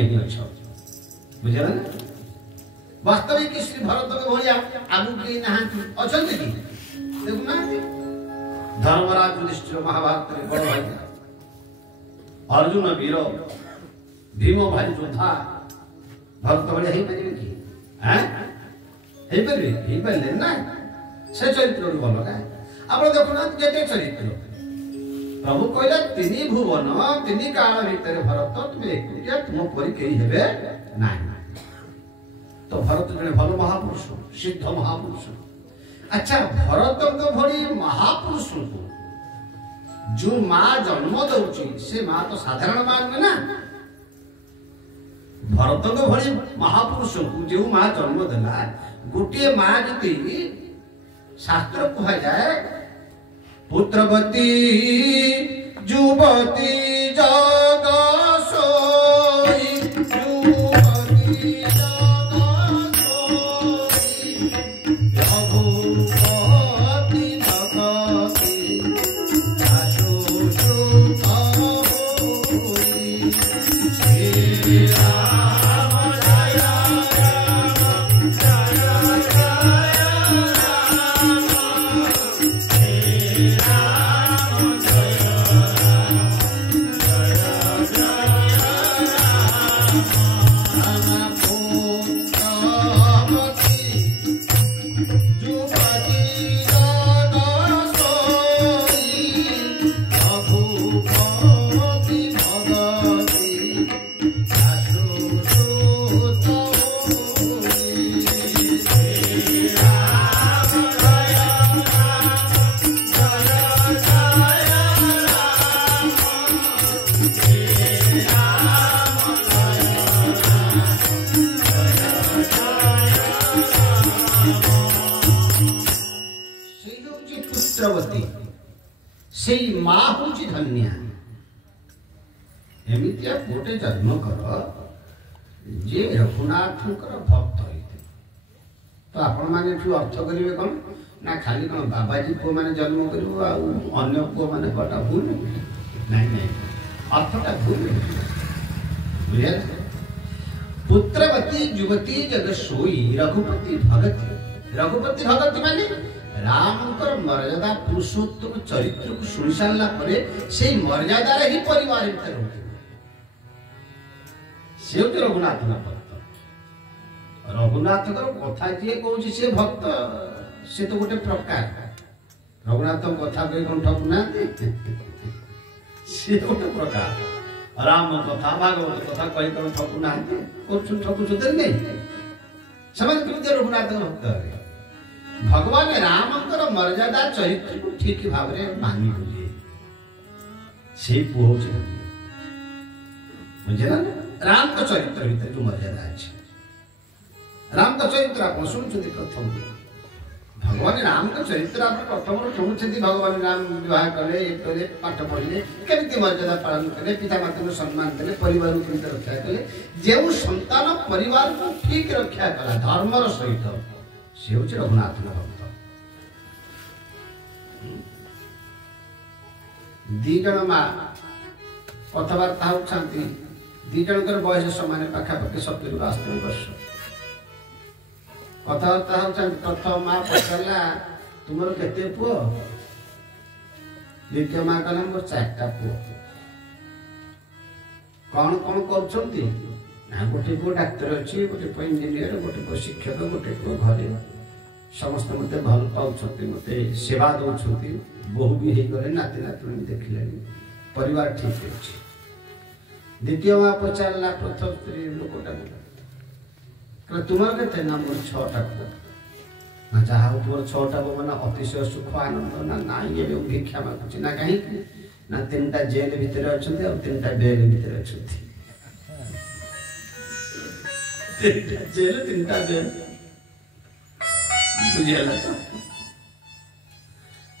बुझे ना वास्तविक श्री भरत के भलिया आगु के नहांती अछंती कि देखु ना धर्मराज युधिष्ठिर महाभारत रे बड़ भाई अर्जुन वीर भीम भाई योद्धा भरत भलिया हे परिबे कि हैं हे परिबे ना से चरित्र बोल का आपण देखु ना केते चरित्र प्रभु कहला तिनी भुवन तिनी काल भितर भरत तुम एकुटिया तुम परि केही हेबे नाही तो भरत जने भल महापुरुष सिद्ध महापुरुष अच्छा भरत को भरी महापुरुष को जो मां जन्म दउची से मां तो साधारण मां न ना भरत को भरी महापुरुष को जो मां जन्म देला गोटे मां जति शास्त्र कहा जाए पुत्रवती जुवती जग सोई जुवती जग सोई भगवती भगवती आशु सुख होई श्री राम जय राम जय से माँ हूँ धन्या एमितिया गोटे जन्म कर जे रघुनाथ भक्त होते तो आपण माने अर्थ करेंगे कौन ना खाली कौन बाबाजी पुओ मैंने जन्म कर पुओ मैंने कटा भूल नहीं अर्थटा भूल बुझे पुत्रवती युवती जग सोई रघुपति भगत माने रामकर मर्यादा पुरुषोत्तम चरित्र को सुनी सारा से मर्यादा ही परिवार से रघुनाथ भक्त रघुनाथ कथा जी कौन से भक्त से तो गोटे प्रकार रघुनाथ कथा कही कौन ठकुना सी गोटे प्रकार राम कथा भागवत कथा कही कौन ठकुना ठकुच नहीं से रघुनाथ भक्त भगवान रामकर मर्यादा चरित्र को ठीक भाव में मानी बुझे से पुओ बुझे ना राम का चरित्र भीतर जो मर्यादा अच्छे राम का चरित्र आप शुणुं प्रथम भगवान राम का चरित्र आप प्रथम शुणुं भगवान राम विवाह कले पाठ पढ़ले केमती मर्यादा पालन कले पिता माता को सम्मान देले परिवार को केमती रक्षा कले जो संतान परिवार को ठीक रक्षा कला धर्मर सहित से हूँ रघुनाथ भक्त दीज माँ कथबार्ता होती दीज बयस समान पाखापाखि 70-80 वर्ष कथबार्ता होती प्रथम माँ पचारा तुम केते पुओ द्वितीय माँ कहला मोर 4टा पुओ कौन कौन कर गोटे पुओ डाक्तर अच्छी गोटे पुओ इंजीनियर गोटे पुओ शिक्षक गोटे पुओ घरे समस्त मत भल पाँच मत सेवा दौरान बहु भी हो गले नाती नातुणी देखिले परिवार ठीक अच्छे द्वितीय माँ पचारा प्रथम स्त्री लोकटा तुम के मोर 6टा पुओ ना जहाँ तुम 6टा पुओ मैंने अतिशय सुख आनंद ना ना ये भिक्षा मागुच ना कहीं ना 3टा जेल भितर अच्छा 3टा बेल भितर अच्छा जेल 3टा बेल बुझेला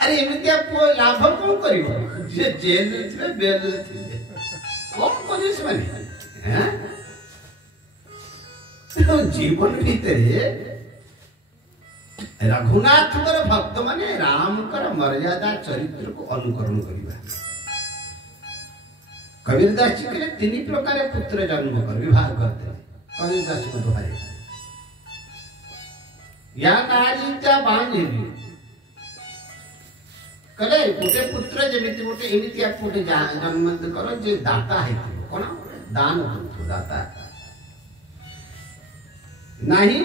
अरे एमितिया पुओ लाभ कौन करिवो जे जेल रे बेल रे कौन करिस माने हैं तो जीवन भीतर रघुनाथ भक्त माने राम मर्यादा चरित्र को अनुकरण करवा कबीरदास जी कहले 3 प्रकार पुत्र जन्म कर विवाह करते कबीरदास को दोहारे या नारी त्या बांधेबी कले गोटे पुत्र जमिति गोटे एमिति आप गोटे जन्म कर जे दाता है कोन दान पुत्र दाता नहीं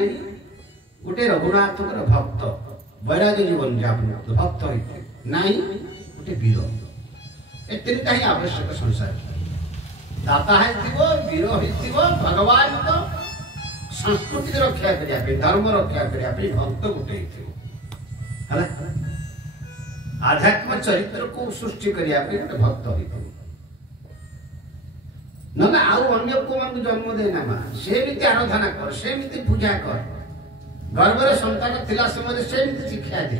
गोटे रघुनाथ भक्त वैराग्य जीवन जापन भक्त होते नहीं गोटे वीर ए तीनटा ही आवश्यक संसार दाता है वीर हो भगवान को संस्कृति रक्षा करिया पे धर्म रक्षा करिया पे भक्त गोटे है आध्यात्म चरित्र को सृष्टि करिया पे गोटे भक्त होते ना आउ अन्य को मन जन्म देना मा सेमिति आराधना कर सेमिति पूजा कर गर्भर संतान थिला समय सेमिति शिक्षा दे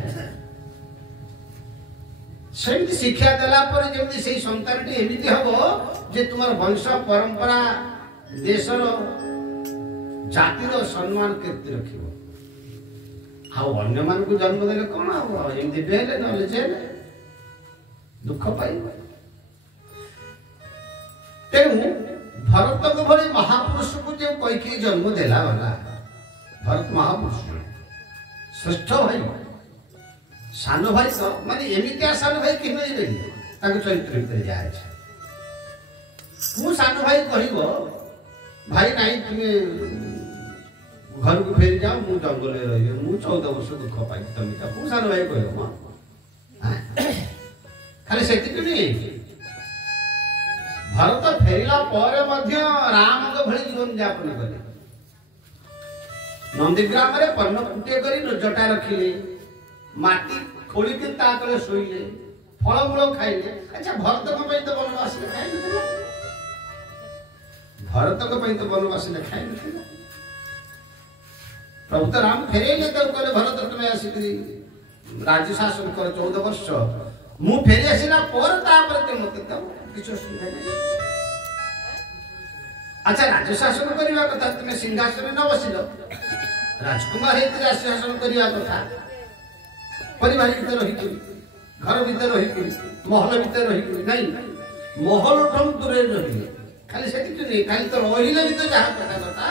सेमिति शिक्षा देला पर जेमिति सेही संतानटी एमिति हबो जे तुमार वंश परंपरा देशर जातिर सम्मान कीर्ति रखिबो आउ अन्य मान को जन्म देले कोन हबो एमिति बेले नले जेले दुख पाइबो तेणु भरत को भली महापुरुष को जो कई जन्म देला वाला भरत महापुरुष श्रेष्ठ भाई सान भाई तो माने एमितिया सान भाई कि नहीं रही ताके चरित्र भीतर जाए मु सान भाई कहबो भाई नहीं तुम घर को फेरी जाओ मु जंगल रही मु 14 वर्ष दुख पाई तुम मु सान भाई कहबो खाली सेति नहीं भरत फेरिला पर मध्य राम को भली जीवन यापन कले नंदीग्राम रे पन्न कुटे करी जटा रखिले माटी खोली के ता तले सोइले फल मूल खाइले अच्छा भरत को पई तो वनवास ले खाइले भरत को पई तो वनवास ले खाइले प्रभु तो राम फेरेले तो कहले भरत तुम्हें आसी राज्य शासन कर 14 वर्ष मु फेरी आसिला पर ता पर ते मते दो किछ सुविधा नहीं अच्छा राज्य शासन करवा कथा तुम सिंहासन न बसिलो राजकुमार हेतु राज्य शासन करवा कथा परिवार भीतर रही घर भीतर रही महल भीतर रही नहीं महल ठम दूरे रही खाली सेति नहीं खाली तो रहिले भी तो जहा कथा कथा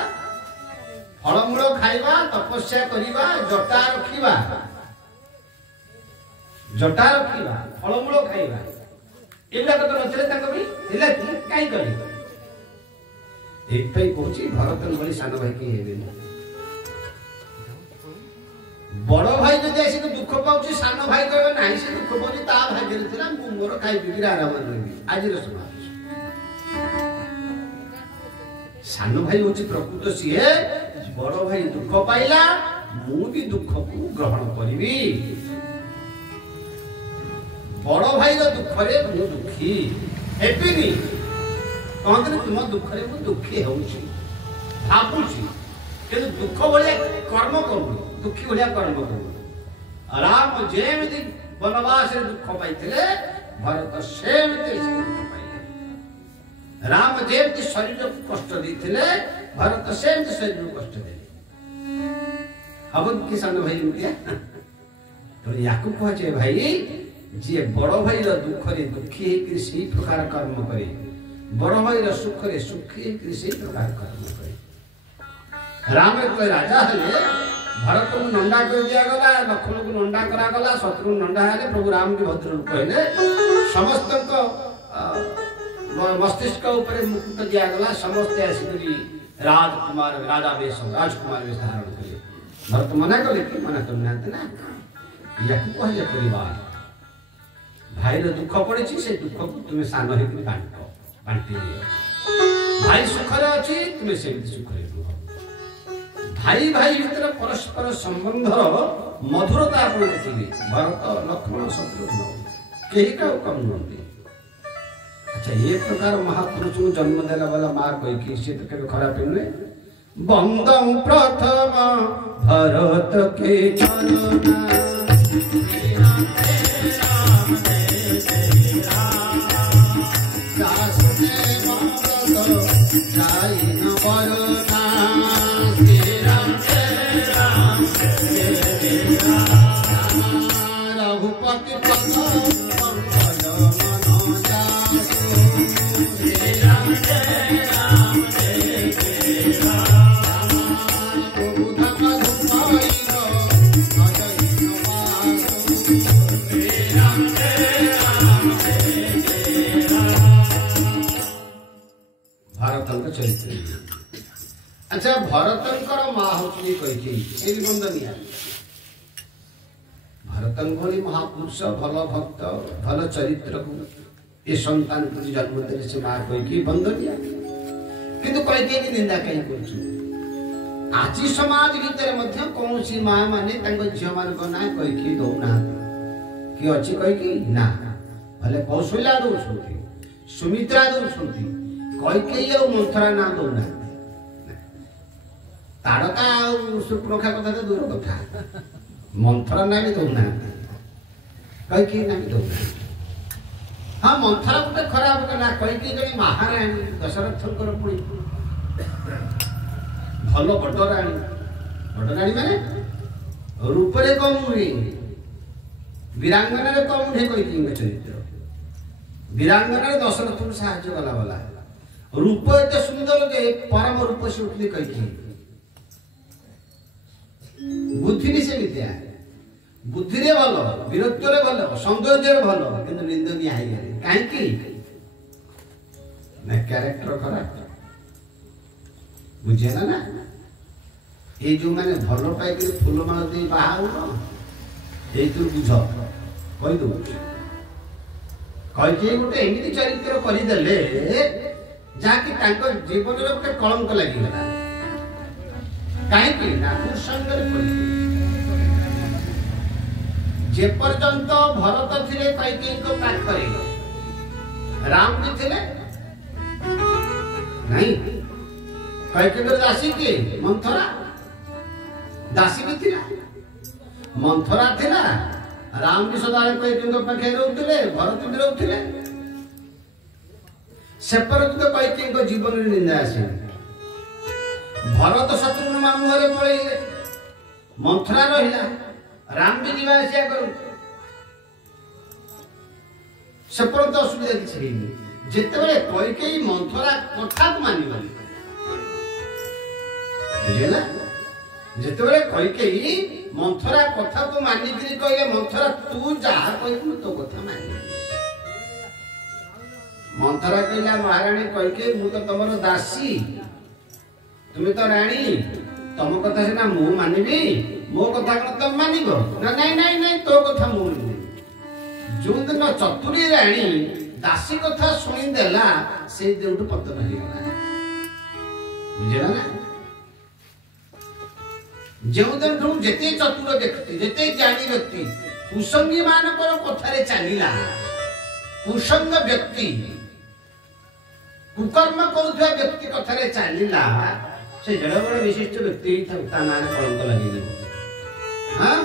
फलमूल खाइबा तपस्या करिबा जटा रखिबा फलमूल खाइबा एला तो नथले ताको भी थिला काई करी एक पे कोची भारत बड़ी सान भाई की हेबे बड़ भाई जदि ऐसे तो दुख पाउची सान भाई कहबे नाही से दुख पाउची ता भाग्य रे थिला मु मोर खाई बिगिर आराम रहबी आज रे सुना सान भाई होची प्रकृत सिए बड़ भाई दुख पाइला मु भी दुख को ग्रहण करिवि बड़ भाई रो दुख रे मु दुखी हेबिनी कहते तुम दुख रे मु दुखी होउची भाबुची कि दुख भलिया कर्म करू दुखी भलिया कर्म करू राम जेमिति वनवास रे दुख पाइथिले भरत सेमिति दुख पाइले राम जेमिति शरीर को कष्ट देथिले भरत सेमिति शरीर को कष्ट देले हबन किसान भाई मुतिया तो याकू कहचे भाई जे बड़ भाई रो दुख रे दुखी हे से प्रकार कर्म करे बड़ भाई रो सुख रे सुखी हे से प्रकार कर्म करे राम को राजा हले भरत को नंडा कर दिया गला लक्ष्मण को नंडा करा गला शत्रु नंडा हले प्रभु राम के भद्र रूप कहले समस्त को मस्तिष्क ऊपर मुकुट दिया गला समस्त आसी राजकुमार राजा वेश राजकुमार वेश धारण करे भरत मना कले कि मना करना ना याकू कहले परिवार भाई रो दुख पड़ी से दुख को तुम सान होकर बांटी भाई सुख रे अछि तुम से सुख रे भाई भाई भीतर परस्पर संबंध मधुरता आप देखिए भरत लक्ष्मण शत्रुघ्न केही का कम नहीं अच्छा ये प्रकार महापुरुष को जन्म देला वाला मां कहि कि से तो केबे खराब नुहे बंदं प्रथम भरत के चलना रघुपति अच्छा भरतंकर माँ होती कैकेयी बंदनिया भरतन भली महापुरुष भल भक्त भल चरित्र को ये संतान को जन्म दे से माँ कैकेयी बंदनिया किंतु कैकेयी की निंदा कहीं कर आज समाज भितर कौन सी माँ माने झील मान ना कैकेयी दौना कि अच्छी कैकेयी ना भले कौशल्या दौरान सुमित्रा दौरान कैकेयी और मंथरा ना दौना तारका सुप्रखा कथा तो दूर कथा मंथरा ना भी दौना कैकेयी ना भी दौना हाँ मंथरा गोटे खराब कला कैकेयी जड़े महाराणी दशरथ पुणी भल बड़राणी बड़राणी माने रूपरे कम नुहे वीरांगना कम नुहे कैकेयी चरित्र वीरांगना दशरथ को साहाय्य कला वाला रूप एते सुंदर जे परम रूप से उठली कैकेयी बुद्धि से विद्या बुद्धि रे भल वीरत्व रे भल सौंदर्य रे भल किंतु निंदनीय है काहे की ना कैरेक्टर खराब बुझे ना ये जो मैंने भल पाई फूल माल दे बाहा हो ये तू बुझ कहि दो कैकेयी गोटे एमिति चरित्र करदेले जहाँकि जीवन में गोटे कलंक लगिगला कहीं जे पर्यंत भरत थिले कैकेयी को पाखरे राम भी थिले नहीं कैकेयी दासी के मंथरा दासी भी थिला मंथरा थिला राम भी सदा कैकेयी को पाखे रहउथिले भरत भी रहउथिले से पर्यंत कैकेयी को जीवन में निंदा आसे भरत शत्रुघ्न मामू घरे पलैले मंथरा रहिला राम भी जीवा आसिया करू से पर्यंत असुविधा किसी नहीं जितेबले कैकेयी मंथरा कथा को मानिबानी बुझेला जितेबले कैकेयी मंथरा कथा को मानिकरी कहले मंथरा तू जहा कहबू तो कथा मानिबी मंथरा कहला महारानी कैकेयी मु तो तमरो दासी तुम्हें तो राणी तुम कथा सीना मु मानिबी मो कथा कौन तुम मानिब ना नहीं नहीं नहीं तो कथा मु जो दिन चतुरी राणी दासी कथा शुणी देला से दिन पतन हो बुझेगा ना जो दिन जेते चतुर व्यक्ति जेते ज्ञानी व्यक्ति कुसंगी मानकर कथारे चलिला कुसंग व्यक्ति कुकर्म करुवा व्यक्ति कथारे चलिला से जड़े बड़े विशिष्ट व्यक्ति कलंक लगे हाँ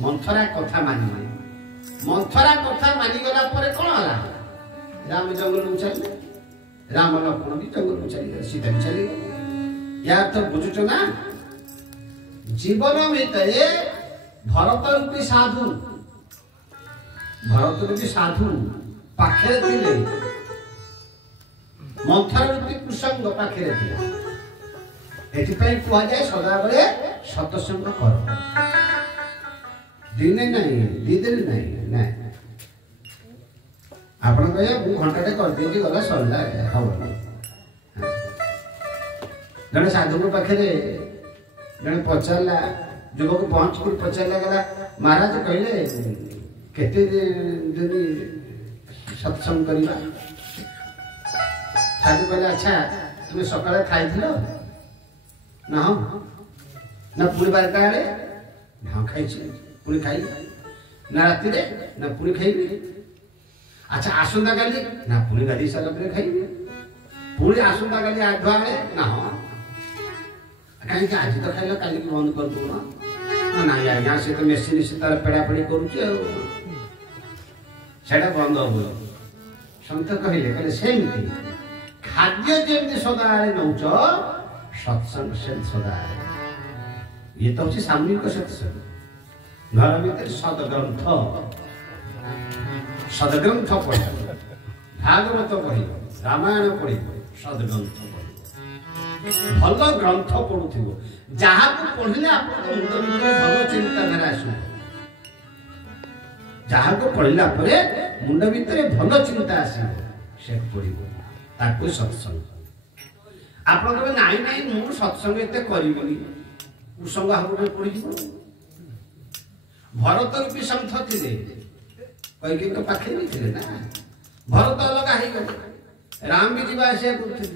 मंथरा कथा मानि मंथरा कथा मानिगला पर कौन है राम जंगल में चले राम लक्ष्मण भी जंगल में चली सीता भी चली यार तो बुझुच ना जीवन भीतर भरत रूपी साधु पाखे थिले मंथरा रूपी कुसंग पाखे एथिपाई कुआ जाए सदा बेले सत्संग कर दिने नहीं दी दिन नहीं ना आपण कहे मु घंटाटे कर देजी गला सरला हबनी जने साधु पाखे जने पचारला युवक पहुंच कर पचारला गला महाराज कहले केते दिन सत्संग करिबा साधु कहले अच्छा तुम सकाळे खाइथिलो ना ना पूरी 12टा आले हाँ खाई पूरी खाई ना राति रे ना पूरी खाइबी अच्छा आसंता काली ना पूरी गाधी सारा पर खाइबी पूरी आसंता काली आधुआ ना हाँ कहीं आज तो खाइल काली की बंद कर दो ना ना यहाँ से तो मेसीन से तार पेड़ा पेड़ी करुचे सेटा बंद हो संत कहले सेमती खाद्य जेमती सदाळे नौच सत्संग से सदाळे ये तो होची सामूहिक सत्संग घर भीतर सदग्रंथ पढ़ भागवत पढ़ रामायण पढ़ सदग्रंथ भल ग्रंथ पढ़ुथिबो जहा को पढ़ले आपन मुंड भीतर भल चिंता धारा आसु जहा को पढ़ला परे मुंड भीतर भल चिंता आसे से पढ़िबो ताको सत्संग आप नाई नाई मु सत्संग एत करी कुसंग हाबुटे पड़ी भरत रूपी सन्थ थे कैकेयी तो पाखे भी थे ना भरत अलग हो राम भी जीवा आसिया करते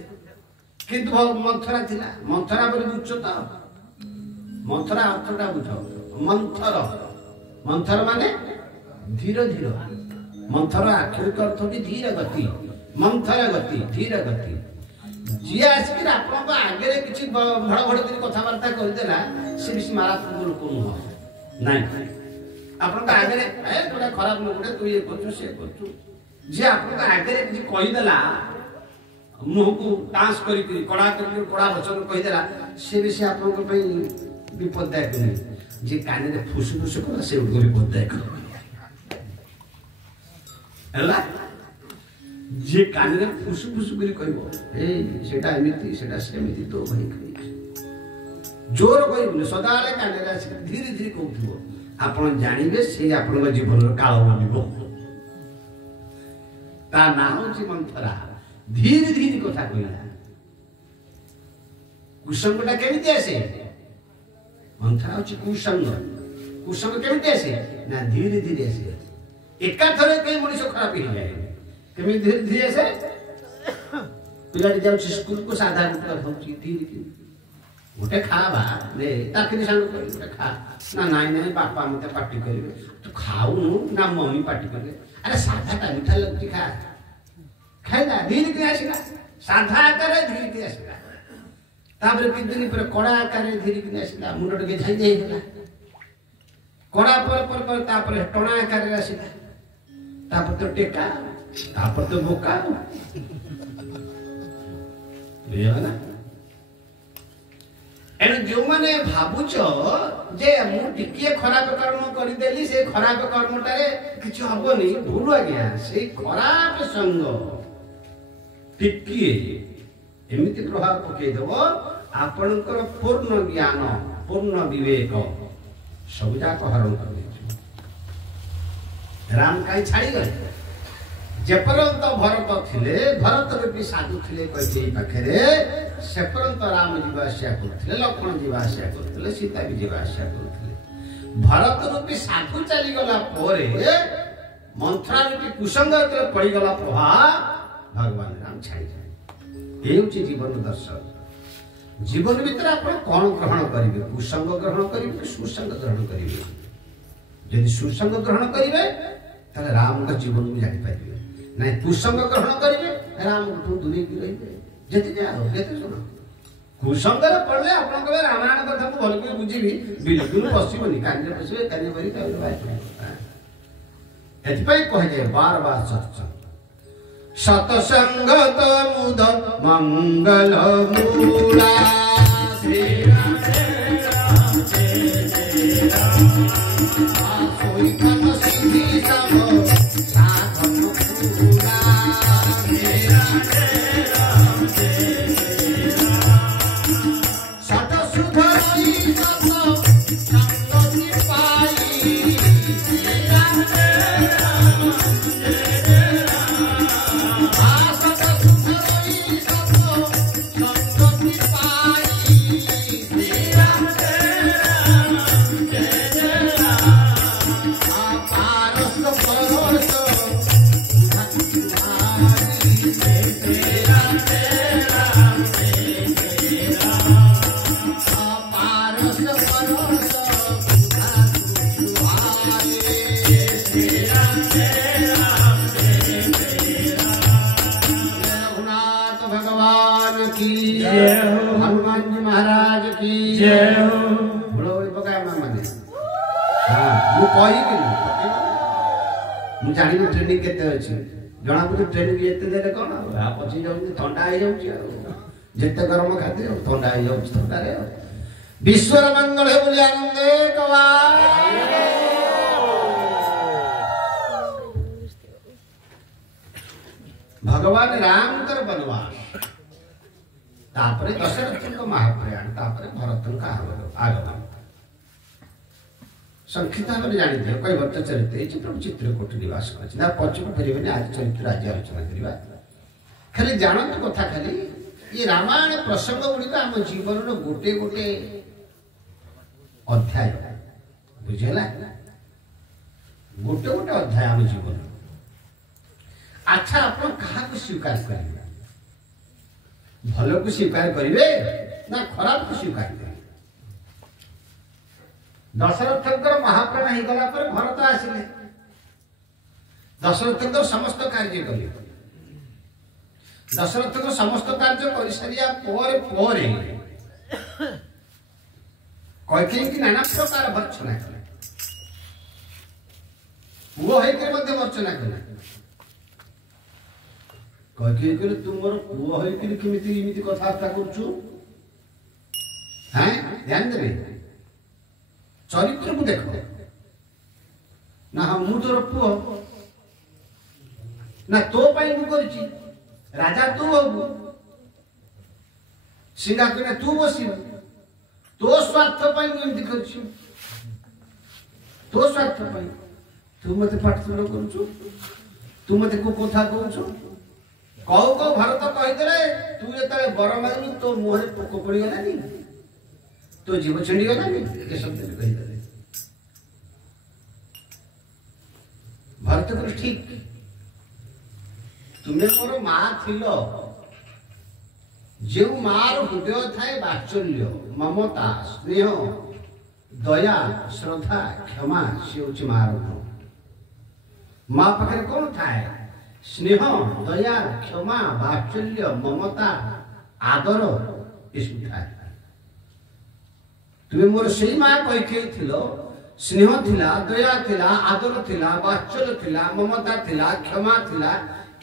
किंतु मंथरा थिला मंथरा पर बुझ तो मंथरा अर्थटा बुझ मंथर मंथर माने धीर धीर मंथर आक्षरिक अर्थ भी धीर गति मंथर गति धीर गति जी आसिक आप आगे किसी भड़ भड़ कर कथबार्ता करदेला सी बेसी मारात्मक लोक नुह ना आप आगे गोटे खराब लोकटे तू ये कर सी कर जी आप आगे किसी कहीदेला मुह को टांस कर कड़ा वचन कहीदेला सी बेसी आप विपददायक नहीं जी कान में फुसफुस कला से विपददायक है जी कान में फुसफुस कर कहटा एमती सेमती तो भाई जोर कह सदाबे कान धीरे धीरे कहू आप जानवे से आप जीवन काल बनो ता ना हूँ मंथरा धीरे धीरे कथा कहला कुसंगटा केमिति आसे मंथरा हूँ कुसंग कुसंग केमिति आसे ना धीरे धीरे आसे एका थरे कई मनुष्य खराब हो जाए केमिति धीरे धीरे आसे पिलाटी जाऊँ स्कूल को साधारण धीरे धीरे गोटे खावा ले ताकि सांग गोटे खा ना नाई नाई बापा मत पार्टी करेंगे तू खाऊनु ना मम्मी पार्टी करेंगे अरे साधा मीठा लगती खा खाइला धीरे धीरे आसला साधा आकार धीरे धीरे आसला तापर किछ दिन पर कड़ा आकार धीरे धीरे आसला मुंड टे झाई जाइला कड़ा पर तापर टणा आकार आसला तापर तो टेका तापर तो बोका ना एणु जो मैंने भावुच जे मुझे खराब कर्म करदेली से खराब कर्मटारे किछ हबनी भूल आज्ञा से खराब संग टिकिए एमती प्रभाव पकईदेव आपणकर पूर्ण ज्ञान पूर्ण विवेक सब जाक हरण कर राम कहीं छाड़ी गए जेपर्यंत भरत थिले भरत रूपी साधु थिले कैकेयी पाखरे सेपर्यंत राम जीवा आसिया करथिले लक्ष्मण जीवा आसिया करथिले सीता भी जीवा आसिया करथिले भरत रूपी साधु चली गला पोरे मंथरा रूपी कुसंग जेतले पड़ी गला प्रभाव भगवान राम छाड़ी जाए ए होची जीवन दर्शन जीवन भीतर आप कौन ग्रहण करेंगे कुसंग ग्रहण करेंगे सुसंग ग्रहण करेंगे यदि सुसंग ग्रहण करेंगे ताले राम का जीवन को जानि पाइबे नहीं कुसंग ग्रहण करेंगे राम को दूरी की रहिबे जति जाओ जति सुनो कुसंग रे पड़ले आपन के रामायण कथा को भल के बुझिबी बिल्कुल पसिबनी कान्य पसिबे कान्य बरी का एति पई कह जाय बार बार सत्संग सतसंगत मुद मंगल मूला श्री राम जय राम सोई कन सिद्धि सब साधन पूरा श्री राम जय राम सत सुध रही सब संगति पाई श्री राम जय राम हनुमान जी महाराज की जय हो बोलो पकाय माने हां मु कहि कि मु जानि मु ट्रेनिंग केते अछि जणा पुत ट्रेनिंग एते देले कोन आ पछि जाउ ठंडा आइ जाउ छी जेते गरम खाते ठंडा आइ जाउ ठंडा रे विश्वर मंगल हे बोले आनंदे कवा भगवान राम कर वनवास तापरे दशरथ को महाप्रयाण तापरे भरत का आगमन संक्षिप्त भाव जानी थे कई वर्ष चरित्र ये प्रभु चित्रकूट निवास कर पछक फेरबे आज चरित्र आज आलोचना करवा खाली जानत कथा खाली ये रामायण प्रसंग गुड़िक आम जीवन गोटे गोटे अध्याय बुझेला गोटे गोटे अध्याय आम जीवन। अच्छा आप क्या स्वीकार करेंगे भल को स्वीकार करेंगे ना खराब को स्वीकार करेंगे। दशरथंकर महाप्राण हो गला पर भरत आसिले दशरथंकर समस्त कार्य कले दशरथंकर समस्त कार्य कर सारिया पर कैकेयी की नाना प्रकार भर्सना कले पुओ होकर मध्य भर्सना कले कैकेयी कहले तू मोर पुओ होकर केमिति इमिति कथाबार्ता करछु हैं ध्यान देबे चरित्र को देख ना हम मु तोर पुओ ना तो पाई मु करछि राजा तू हबु सिंहासने तू बसिबु तो स्वार्थ पाई मु एमति करछि तो स्वार्थ पाई तू मते पाठन करछु तू मते को कथा कहछु कहू कहू भारत कहिदेले तू जेतले बर मागलु तो मुहरे पोक पड़ी गला नी तो जीव छंडी गला नी ए शब्द कहिदेले भारत को ठीक तुम्हें मोर माँ थिलो जो मार हृदय थाए बात्सल्य ममता स्नेह दया श्रद्धा क्षमा से हूँ मार माँ पाखे कौन थाए स्नेह दया क्षमा बात्सल्य ममता आदर ये थाए तुम्हें मोर से माँ कैकेयी थिलो स्नेह थिला दया थिला आदर थिला बात्सल्य थिला ममता थिला क्षमा थिला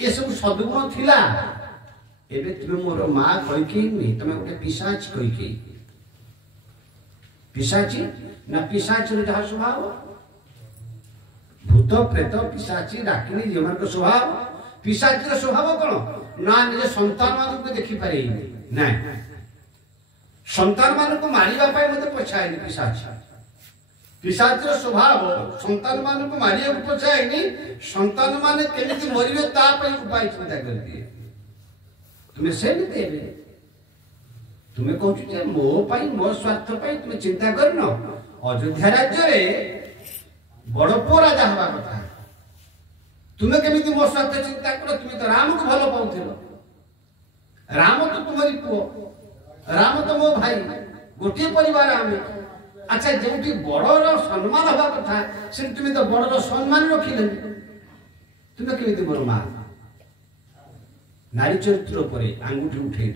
ये सब सदगुण थिला एबे तुम्हें मोर माँ कैकेयी नहीं तुम्हें गोटे पिशाच कैकेयी पिशाची ना पिशाची जहाँ स्वभाव भूत प्रेत पिशाची डाकिनी जो मान स्वभाव पिशाची स्वभाव कौन ना निज संतान मान देखी पारे ना संतान मान को मारिबा पाए मते पछाएनी पिशाच पिशाचर स्वभाव संतान मान को मारिया को पछाएनी संतान माने केमिति मरिबे ता पई उपाय चिंता कर दिए तुम्हें से नहीं देबे तुम्हें कहछु जे मो पाई मो स्वार्थ पाई तुम्हें चिंता करनो अयोध्या राज्य रे बड़ पो राजा हवा कथा तुम्हें केमिति मो स्वार्थ चिंता करो तुम्हें तो राम को भलो पाउथिलो राम तो तुम्हारी पो राम तो मो भाई गोटे परिवार आमे अच्छा जेउटी बड़र सम्मान हवा कथा से तुम्हें तो बड़र सम्मान रखिले तुम्हें केमिति मोर मां नारी चरित्र पर आंगुठी उठे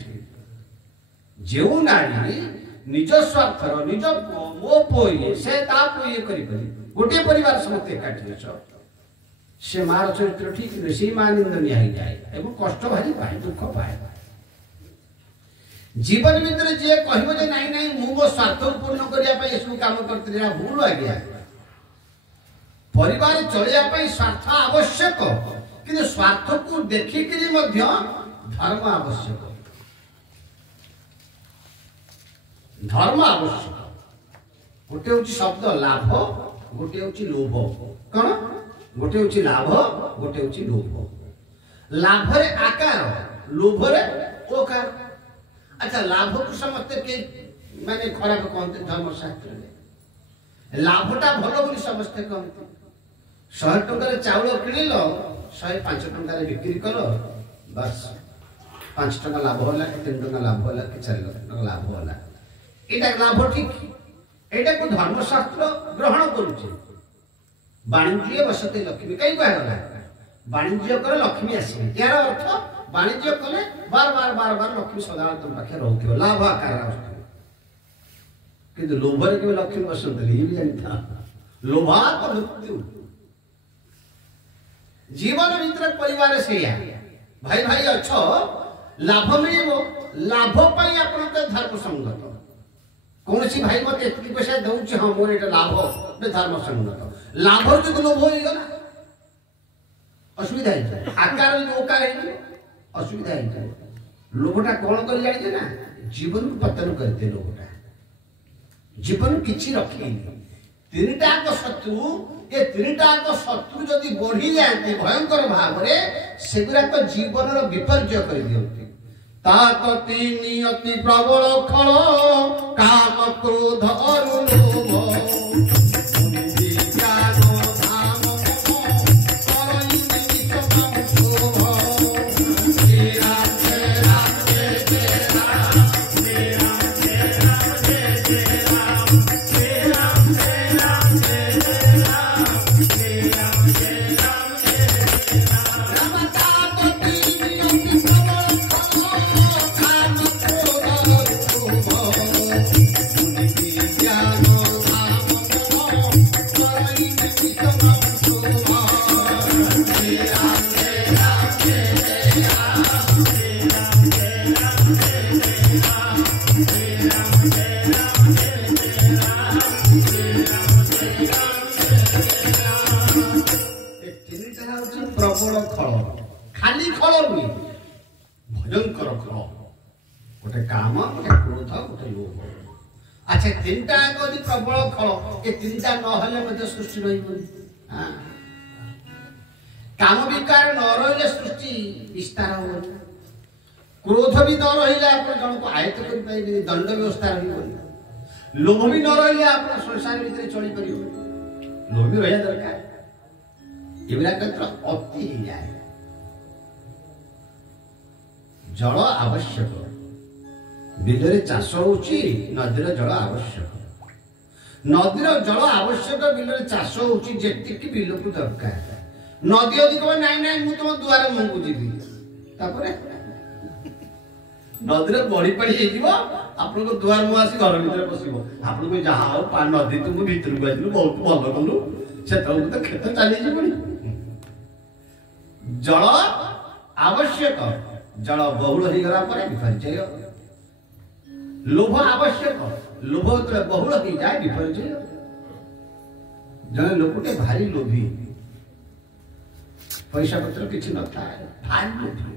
जो नारी निज स्वार्थर निज मो पोए से ता पोए करी गोटे परिवार समस्त एकाठी से मार चरित्र ठीक नहीं से मां निंदनीय हो जाए एवं कष्ट भारी पाए दुख पाए जीवन भीतर जे कहबो जे नहीं नहीं मु मो स्वार्थ पूर्ण करिया पई एसु काम करते रा भूल आ गया परिवार चलिया पई स्वार्थ आवश्यक कि स्वार्थ को देखि कि मध्य धर्म आवश्यक धर्म आवश्यक गोटे होची शब्द लाभ गोटे होची लोभ कौन गोटे होची लाभ गोटे होची लोभ लाभ रे आकार लोभ रे ओकार अच्छा लाभ को समझते के माने खराब कहते धर्म शास्त्र में लाभटा भलो बोली समझते कहते 100 टंका चाउल किଣିल 105 टंका बिक्री करो बस 5 टंका लाभ होला कि 3 टंका लाभ होला कि 4 टंका लाभ होला एटा लाभ ठीक एटा को धर्मशास्त्र ग्रहण करूचे वाणिज्य बसते लक्ष्मी कई कहला वाणिज्य करे लक्ष्मी आसी यार अर्थ वाणिज्य कले बार बार बार बार लक्ष्मी सदा तुम पाखे रहउथियो लाभ आकार आउथि किंतु लोभरे के लक्ष्मी बसंत ये भी जानता लोभात मृत्यु जीवन भीतर परिवार से भाई भाई अच्छो लाभ मिलिबो लाभ पाई आपन के धर्म संगत कौन सी भाई मत एतकी पैसा दउछ हम मोर एटा लाभ बे धर्म संगत लाभ जो लोभ होई गला असुविधा है आकार जो ओकार है असुविधा है लोभटा कौन कर जाने ना जीवन को पतन करते लोभटा जीवन किछि रखेनी तीनटाक शत्रु ये तीनटाक शत्रु जदि बढ़ी जाते भयंकर भाव से गुराक जीवन विपर्य कर दियंती ताकति नियति प्रबल खल काम क्रोध लोभ प्रबल खल खाली खल नुहे भयंकर खल गोटे काम गोटे क्रोध गोटे लोभ अच्छा तीनटा यदि प्रबल खल ये तीनटा न सृष्टि रही काम विकार न रही सृष्टि विस्तार हो क्रोध भी न रही जन को आयत्त कर दंड व्यवस्था रही लोभ भी न रही आप संसार भितर चली पार लोभ भी रहा दरकार अति ही जाए जल आवश्यक बिलरे चाष होची नदीर जल आवश्यक नदीर जल आवश्यक बिलरे चाष होची जेतिकी बिल को दरकार नदी अधिक नाई नाई मु तुम दुआर मुहू जीवी तापरे नदीर बड़ी पाड़ी हो आपन को दुआर मुह आसी घर भीतर पशिबो आपन को जहा हो पा नदी तुम भीतर को आइलु बहुत भल कलु से तो खेत चली जीवनी जल आवश्यक जल बहुल हो गला पर विपर्जय लोभ आवश्यक लोभ तो बहुल हो जाए विपर्जय जन लोकटे भारी लोभी पैसा पत्र किसी न था भारी लोभी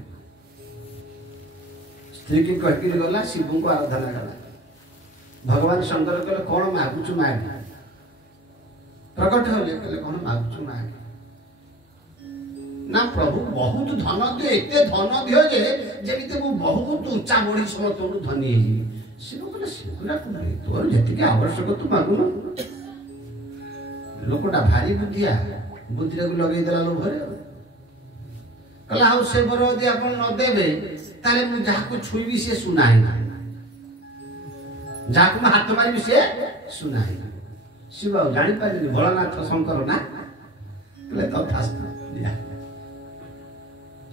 स्त्री की कहकर गला शिव को आराधना कला भगवान शंकर कहले कौन मागुचु माग प्रकट होले कहले कौन मागुचु माग ना प्रभु बहुत धन दियो एते धन दियो जे जेमिते मु बहुत उच्चा बड़ी समतों धनी है शिव कहले शिवरा को तोर जति के आवश्यक तू मागु लोकटा भारी बुद्धिया बुद्धि को लगे देला लो भरे कहला हाउ से बरो दे अपन न देबे ताले मु जहा को छुईबी से सुनाई ना जहा को हाथ मारी से सुनाई ना शिव जानि पाली भोलानाथ शंकर ना कहले तो थास्त दिया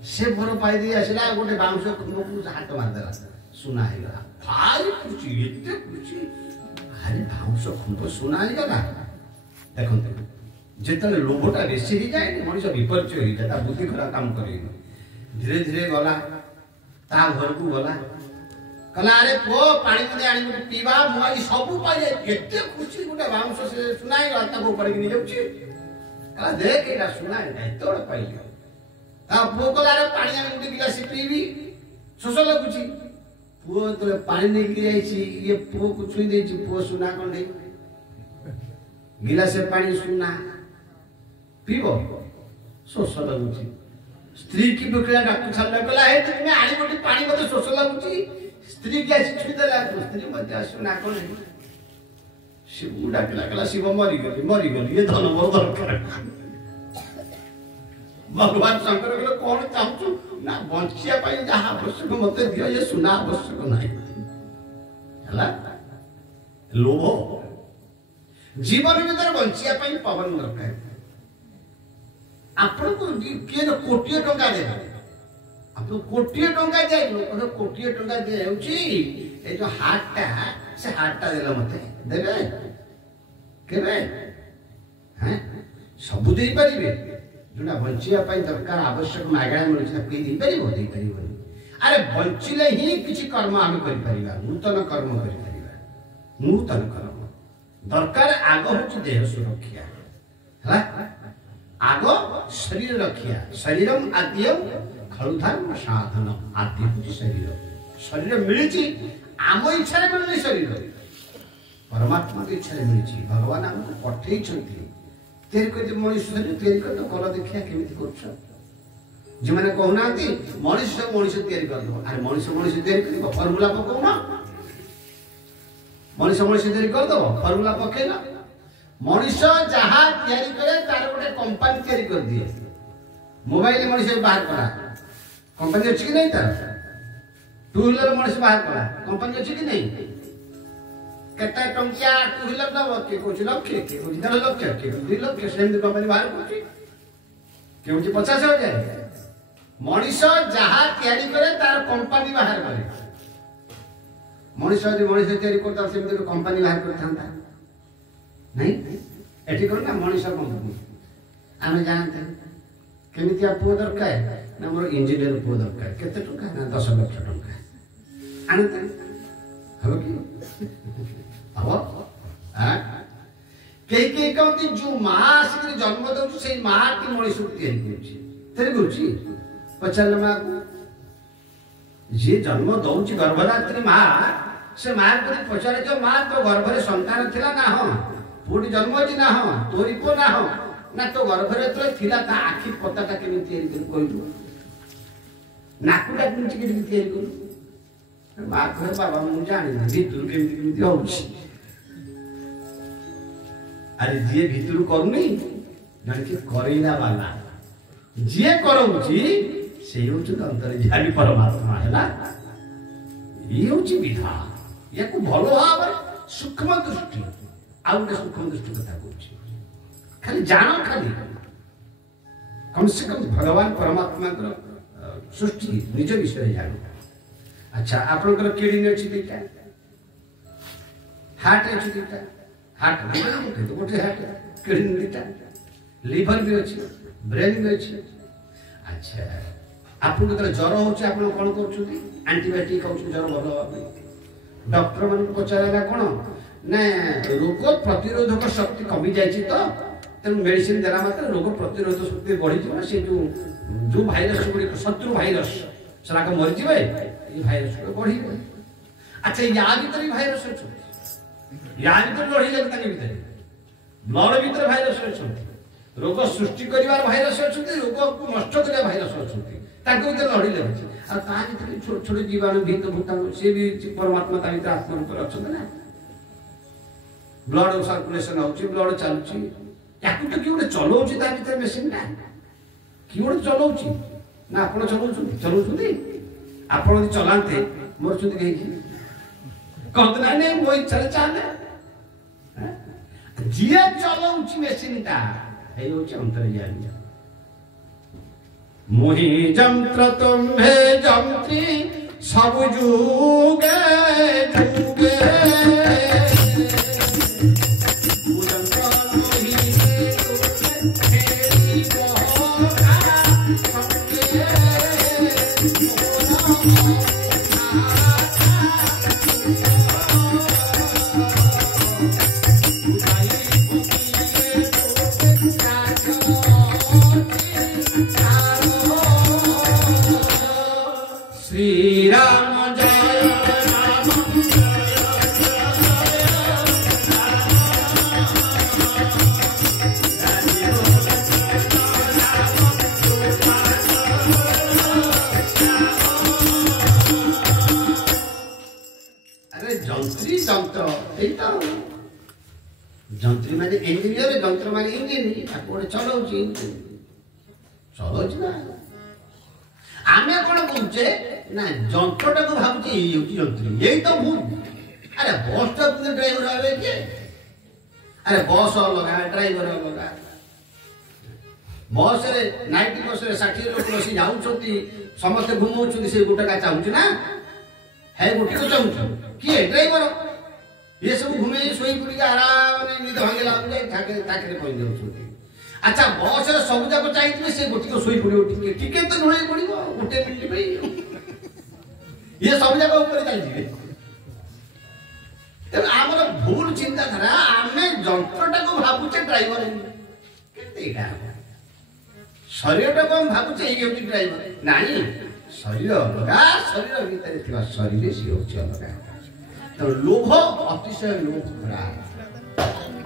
से भर पाई दी आसला गोटे बाउंस खुमको हाथ मारदेला सुना है गला भारी खुशी एते खुशी भारी बाउंस खुम सुना है गला देखते जेतले लोभटा बेसी ही जाए मनुष्य विपर्जय हो जाता बुद्धि खराब काम करे धीरे धीरे गला ता घर को गला कला अरे पो पानी मते आनी मते पीवा मुई सब पाई जाए केते खुशी गोटे बाउंस से सुना है गला ता पड़ी नि जाउची कला देख एटा सुना है तोड़ पाई ता पो कला रे पानी आनी मते गिलास पीबी शोष लगुची पो तो पानी नहीं कि जाईची ये पो को छुई देची पो सुना कोन नहीं गिलास पानी सुना पीबो शोष लगुची स्त्री की बुकला डाक्टर छल्ला कला है तो तुम्हें आनी मोटी पानी मते शोष लगुची स्त्री की ऐसी छुई देला स्त्री मते सुना कोन नहीं शिव डाकला कला शिव मरी गली ये धन बहुत दरकार भगवान शंकर कहले कौन चाहू ना बंचिया पाई जहा आवश्यक मते दियो ये सुना आवश्यक नहीं हला लोभ जीवन भीतर बंचिया पाई पवन दरकार आपण को के कोटी टंका दे आपण कोटी टंका दे लोक कोटी टंका दे होची ए जो हाटटा से हाटटा देला मते देबे केबे हैं सब देई परिबे जोना बंचिया पाई दरकार आवश्यक मागणा मिलछि के दे परिबो अरे बंचिले ही किछि कर्म हम करि परिबा नूतन कर्म करि परिबा नूतन कर्म दरकार आग होछि देह सुरक्षा हला आग शरीर रक्षा शरीरम आद्यम खलुधर्म साधनम आद्य होछि शरीर शरीर मिलिछि आम इच्छा रे मिलनि शरीर परमात्मा की इच्छा मिली भगवान आमको पठे मनीष कल देखिया केमी कर जो मैंने कहना मनीष मनीष करदे अरे मनीष मनीष कर फर्मुला पकाउन मनीष मनीष करदे फर्मुला पकेला मनीष जहाँ तैयारी करे तार गोटे कंपनी तैयारी कर दिए मोबाइल मनीष बाहर करा कंपनी अच्छी कि नहीं तार टू व्हीलर मनीष बाहर करा कंपनी अच्छी कि नहीं केता टंकिया टू व्हीलर दब के कुछ लक्ष्य के कुछ 10 लाख के 2 लाख के सेम कंपनी बाहर करछि के कुछ 50,000 मनीष जहाँ तैयारी करे तार कंपनी बाहर करे मनीष यदि मनीष तैयारी करता सेम कंपनी बाहर करता नहीं एठी कोन ना मनीष कंपनी आमे जानते केमितिया पुओ दरकार ना मोर इंजीनियर पुओ दरकार केते टका ना 10 लाख टका आनते हबो कि हबो हां के कहती जो मां आसिक जन्म दउछ से मां की मनीष तैयारी करछि तेरे गुरुजी पचार मां को जे जन्म दउछ गर्भधात्री मां से मां को पचारे जो मां तो गर्भ रे संतान थिला ना हो पुटी जन्म होची ना हो तोरी पो ना हो ना तो गर्भ रे तो थिला ता आखि पताटा केमि तैयारी कर कोइलु नाकुटा केमि तैयारी कर मां को बाबा मु जानि भितुर केमि होउची अरे जे भितुर करूनी जन के करेला वाला जे करउची से होउची अंतर जानी परमात्मा हैला ई होउची विधा याको भलो भाव सूक्ष्म दृष्टि आउ के सूक्ष्म दृष्टि कथा कहूची खाली जानो खाली कम से कम भगवान परमात्मा को सृष्टि निज विषय जानो अच्छा आपनकर केडी ने अछि दिटा हार्ट अछि दिटा हार्ट तो गोटे हार्ट केडी ने दिटा लिवर भी अछि ब्रेन भी अछि अच्छा आपन को ज्वर होछि आपन कोन करछुती एंटीबायोटिक खाउछु ज्वर भलो होबे डॉक्टर मन को पचारेला कोन ना रोग प्रतिरोधक शक्ति कमी जाइछि तो तेन मेडिसिन देला मात्र रोग प्रतिरोधक शक्ति बढ़ी जिवो से जो भाइरस गुडी शत्रु भाइरस सरा का मरि जिवे ई भाइरस को बढ़ी अच्छा या भीतर भाइरस अछि या भीतर लड़ी लग तने भीतर ब्लड भीतर भाइरस अछि रोग सृष्टि करिवार भाइरस अछि रोग को नष्ट करिया भाइरस अछि ताको भीतर लड़ी लग आ ता भीतर छोट छोट जीवाणु भीत भूताणु से भी परमात्मा ता भीतर आत्मा रूप अछि ना ब्लड सर्कुलेशन होछि ब्लड चालुछि याकु तो किउडे चलौछि ता भीतर मशीन ना किउडे चलौछि ना आपण चलौछुंती आपण यदि चलांते मोर छुंती गेही कहत ना नहीं मोई चले चाले जिया चलौछि मशीन ता हे होछि अंतर्यामी मोहि जंत्र तुम्हे जंत्री सब जुगे जुगे श्री राम जय राम अरे जंत्री जंत्र जंत्री माने इंजीनियर जंत्र माने इंजीनियर आपको चलौछि ना आमे कोन कहूचे ना जंत्रटा को भाबुचे ई होची जंत्री एई तो भूल अरे बस स्टॉप में ड्राइवर आवे के अरे बस लगा ड्राइवर लगा बस रे 90 रे 60 लोक बसी जाउछोती समस्त घुमौछोती से गोटा का चाहूछ ना है गोटी को चाहूछ किए ड्राइवर ये सब घुमे सोई पुरी आराम ने निद भांगेला जाए ताके कोइ देउछोती अच्छा बस रे सब जाको चाहिए से गोटी को सोई पड़ियो टिके तो नळे पड़ियो गोटे मिनिट पे ये सब जाको ऊपर चल जिवे तब हमर भूल चिंता धारा आमे जंत्रटा को भाबुचे ड्राइवर केते एटा शरीरटा को भाबुचे एई होती ड्राइवर नाही शरीर लगा शरीर भीतर थिबा शरीर से होची लगा तो लोभ अतिशय लोभ खराब,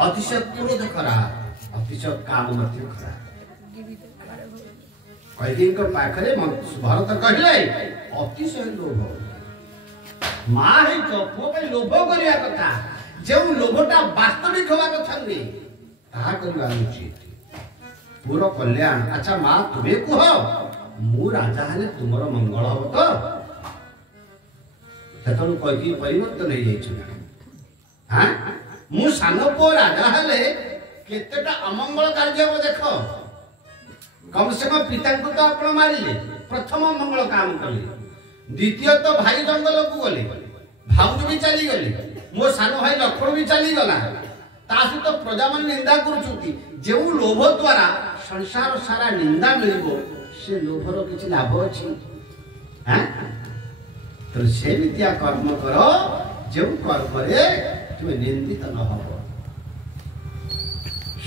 अतिशय क्रोध खराब, अतिशय काम मध्य खराब। कैकेयी पाखरे भरत कहले अतिशय लोभ माँ है पुओ लोभ करने कथा जो लोभटा वास्तविक हवा कथा नुहे ताहा करवा उचित। पुर कल्याण अच्छा माँ तुम्हें कह मु राजा हेले तुमर मंगल हम तो सेतु कैकेयी परिवर्तन हो जाए हाँ मु सान पु राजा हेले केतेटा अमंगल कार्य हम देख कम से कम पिता को तो आप मारे प्रथम मंगल काम कले द्वितीय तो भाई जंगल को गले भाउज भी चली गले मो सान भाई लक्ष्मण भी चली गला तो प्रजा मान निंदा करुछुती जो लोभ द्वारा संसार सारा निंदा मिलिबो से लोभर किछि लाभ अछि हैं तो से विद्या कर्म करो जो कर्म रे तुम निंदित न हो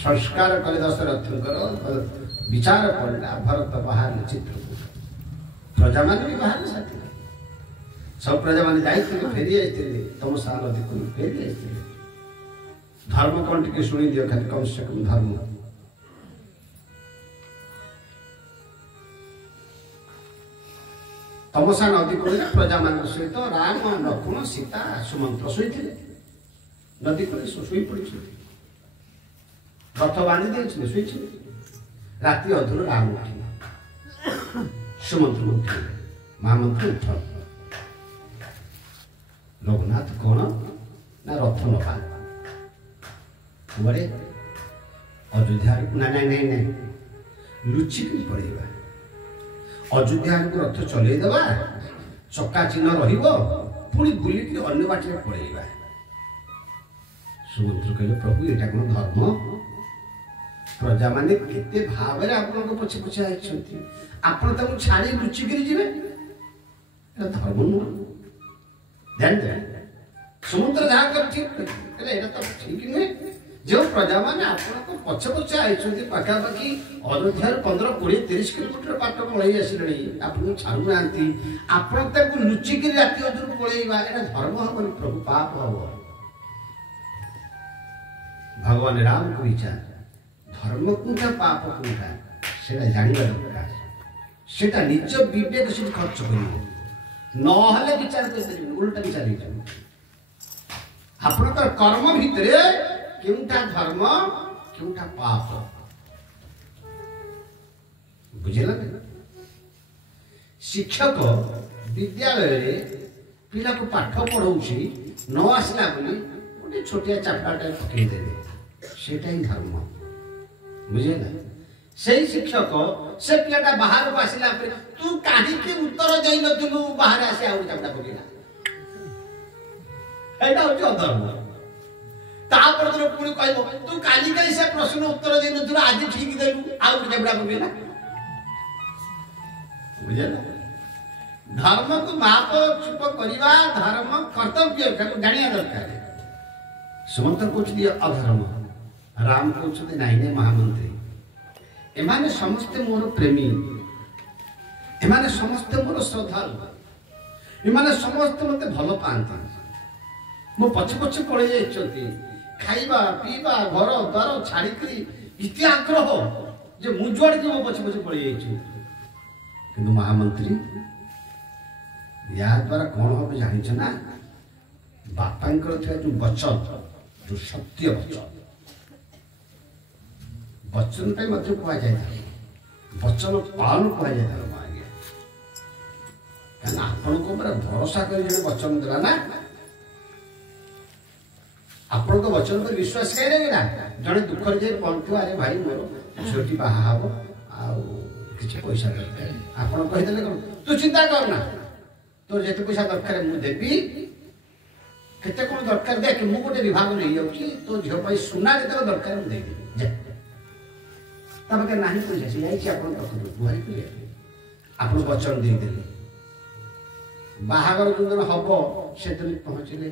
संस्कार करे दशरथ करो विचार पड़ला भरत बाहर चित्रकूट प्रजा मान भी बाहर साथी सब प्रजा मान जाइए फेरी आते तुम साल अधिक फेरी आते धर्म कौन टी शुणी दियो खाली कम से कम धर्म तमसा नदी कूल प्रजा मान सहित राम लक्ष्मण सीता सुमंत्र शोते नदी कूल शोई पड़ी रथ बांधि दे शोचे राति अधूर राम उठे सुमंत्र उठे महामंत्र उठ रघुनाथ कौन ना रथ नवा बड़े अयोध्या ना नहीं नहीं नहीं लुचिक पड़ेगा अयोध्या को रथ चलई देवा चक्का चिन्ह रहिबो पुणी बुलिक अन्य बाटे पड़ेगा सुमंत्र कहले प्रभु एटा कोन धर्म प्रजा माने केते भाबरे आपन को पछे पछे आइछंती आपन त छाड़ी लुचि करी जिवे एटा धर्म न ध्यान दे समुद्र जहां कर ठीक कहले एटा त ठीक नहीं जो प्रजा माने आपन को पछे पछे आइछंती पाखा पाखी अयोध्या 15 20 30 किलोमीटर पाट पळई आसिलणी आपन छाडू नांती आपन त लुचि करी राति अधुर पळईबा एटा धर्म हबनी प्रभु पाप हबो भगवान राम को विचार धर्म कोटा पाप कोटा सेटा जानिबा दरकार सेटा निज विवेक से खर्च करियो न हले विचार कर उल्टा विचार हो आपनकर कर्म भितरे केउटा धर्म केउटा पाप बुझिला शिक्षक विद्यालय रे पिला को पाठ पढ़ौछि न आसला बोली गोटे छोटिया चापटाटा पकई देबे सेटा ही धर्म बुझेगा से शिक्षक से पिलाटा बाहर को आसिला तू कहीं के उत्तर देई नथुलु बाहर आसे आउ चापटा पकेला एटा हो अधर्म तापर तो पुणी कहबो तू काली काई से प्रश्न उत्तर देई नथुलु आज ठीक देलु आउ चापटा पकेला बुझेला धर्म को माप चुप करिवा धर्म कर्तव्य जानिया दरकार सुमंत्र कुछ दिया अधर्म राम कहते नाई ने महामंत्री एमाने समस्ते मोर प्रेमी एमाने समस्ते मोर श्रद्धालु एमाने समस्ते मते भल पांती मो पछे पछे पड़े जाइछंती खाइबा पीबा घर द्वार छाड़िकरी इति आग्रह जे मुजुआड़ जे मो पछे पछे पड़े जाइछु किंतु महामंत्री या द्वारा कौन हम जानिछ ना बापांकर थे जो वचन जो सत्य वचन वचन पे मध्य कह जाए वचन पालन कह जाए कारण आपण को भरोसा कर वचन देला ना आपण को वचन पर विश्वास करें ना जड़े दुख जे पहुंचो अरे भाई मोर झीटी बाहा हम आछि पैसा दरकार आपण कहि देले तू चिंता करना तोर जेते पैसा दरकार मु देबी केते कोन दरकार देख मु गोटे विभाग नै जाउची तो झियो पई सुना जेते दरकार मु देबी तब के नाही पैसा से जाई छी आपण पाखु बुहाई के आपण वचन दे देले बाहागर जो हबो से दिन पहुंचले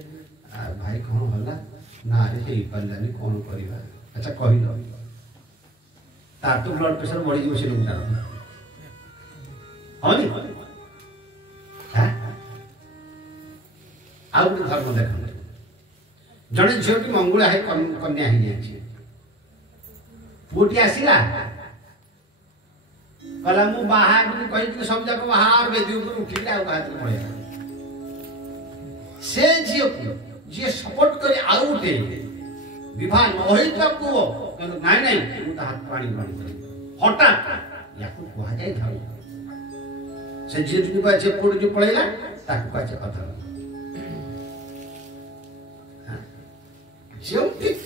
भाई कोन होला ना रे हे पल्लानी कोन करिबा अच्छा कहिलो तार तो ब्लड प्रेशर बढ़ी जो से लोगटा हनी हां आउ धर्म देखन जड़े झीटी मंगुला है कन्या ही जाए पुटी आसला कहला मु बाहर कही सब जाक बाहर बेदी ऊपर उठिक पड़े से झी को जी सपोर्ट कर आउ गोटे विवाह नहींता पुओ नाई नाई हाथ पानी पानी हठात या कह जाए धर्म से झीटी को जे पुट जो पड़ेगा ताकू कहे अधर्म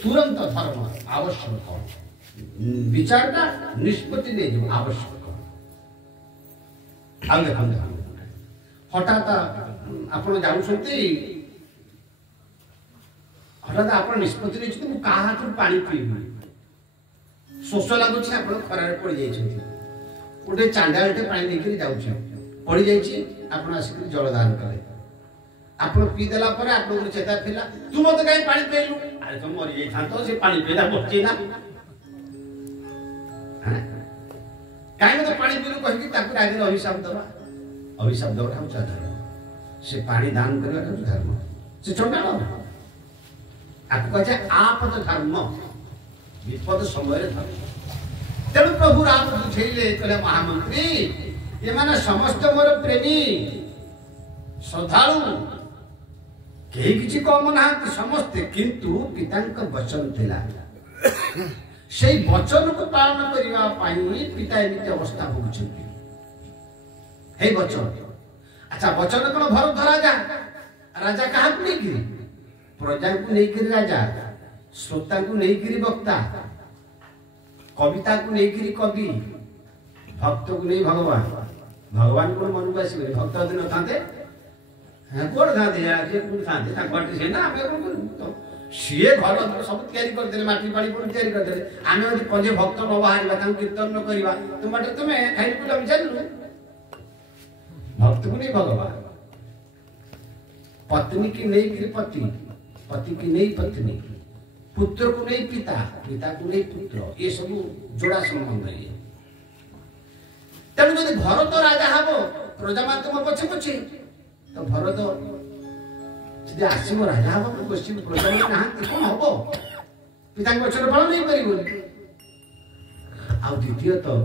तुरंत धर्म आवश्यक विचारटा निष्पत्ति नहीं आवश्यक हठात आप जाऊँगी हठात आप निष्पत्ति नहीं क्या हाथ पानी पीबी शोष लगुच आप खरार पड़ जाइए गोटे चांडाटे पानी लेकर जाऊँ पड़ जासिक जलदान कले आप पीदेला आप चेता थिला तू मत कहीं पानी पीलु अरे तुम मरी जाता से पानी पीला बचे ना कहीं मत पानी पीलु कह आगे अभिशाप दवा अभिशाप दवा धर्म से पानी दान करवा धर्म से चंडाल आपको कहे आपद धर्म विपद समय धर्म तेणु प्रभु राम बुझेले कहले महामंत्री ये माने समस्त मोर प्रेमी श्रद्धालु कहीं किसी कम ना समस्ते किंतु पिता वचन थिला से वचन को पालन करने पिता एमती अवस्था भोगुंट हे वचन अच्छा वचन कौन भरत राजा राजा क्या नहीं प्रजा को लेकर राजा श्रोता को लेकर वक्ता कविता को लेकर कवि भक्त को नहीं भगवान भगवान को मन को आसबे भक्त यदि न था कौन था ना सी घर सब तैयारी माटी पाड़ी पर तैयारी करदे आम यदि पंजे भक्त न बाहर कीर्तन न करवा तुम बाटे तुम्हें खाई पिला विचारू भक्त को नहीं भगवान पत्नी की नहीं पति पति की नहीं पत्नी पुत्र को नहीं पिता पिता को नहीं पुत्र ये सब जोड़ा संबंध है तेणु जब भरत राजा हम प्रजा मान तुम पछे पछे तो भरत जब आसव राजा हम बस प्रजा ना कौन हम पिता वचन पालन नहीं पार द्वितीय तो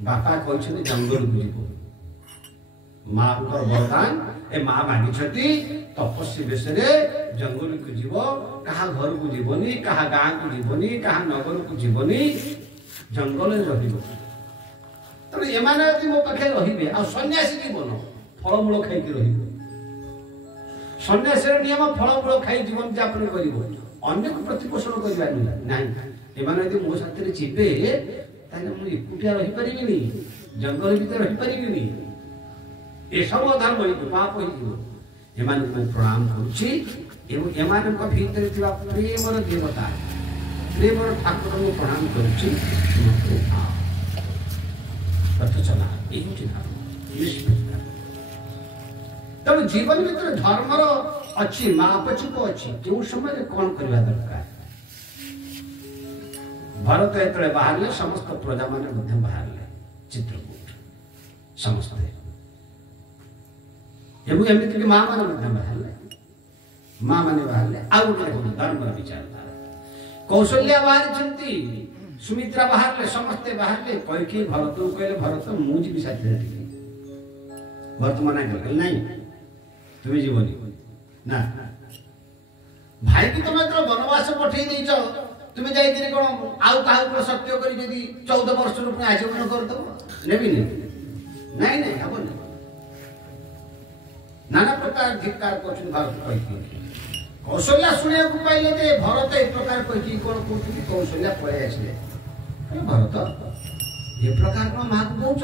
बापा कहते जंगल को जीव माँ वरदान ए माँ मांगी तपस्वी बेश जंगल को जीव कहा घर को जीवनी कहा गाँ को जीवनी कहा नगर को जीवनी जंगल तेणु एमाने मो पाखे रे आ सन्यासी जीवन फलमूल खाई सन्यासी नियम फलमूल खाई जीवन यापन कर प्रतिपोषण करवा ना एमाने मो साथ जीवे मुझे एकुटिया रहीपरि जंगल भर रहीपरि ये सब अधर्म पाप हो प्रणाम कर प्रेमर देवता प्रेमर ठाकुर को प्रणाम कर चला तेणु जीवन भर धर्मर अच्छी मापचुप अच्छी जो समय कौन करवा दरकार भरत जो बाहर समस्त प्रजा मान बाहर चित्रकूट समस्ते एमती माँ मैंने बाहर माँ मैंने बाहर आउ गोटे धर्म विचारधारा कौशल्या बाहरी सुमित्रा बाहर समस्ते बाहर कही भरत को कहले भरत मुझे साथी भरत मना कर नहीं तुम्हें जीवनी ना भाई की तुम वनवास पठे देच तुम्हें जाइए कौन आउ क्या सत्य कर 14 वर्ष पुणी आजीवन करदेव नेबी नहीं नहीं हम नहीं नाना प्रकार धिक्कार कर भारत कही कौशल्या शुणा पाइले भरत एक प्रकार कही कौन कहते कौशल्या पलि आसे भरत ये प्रकार कौन माँ को कौच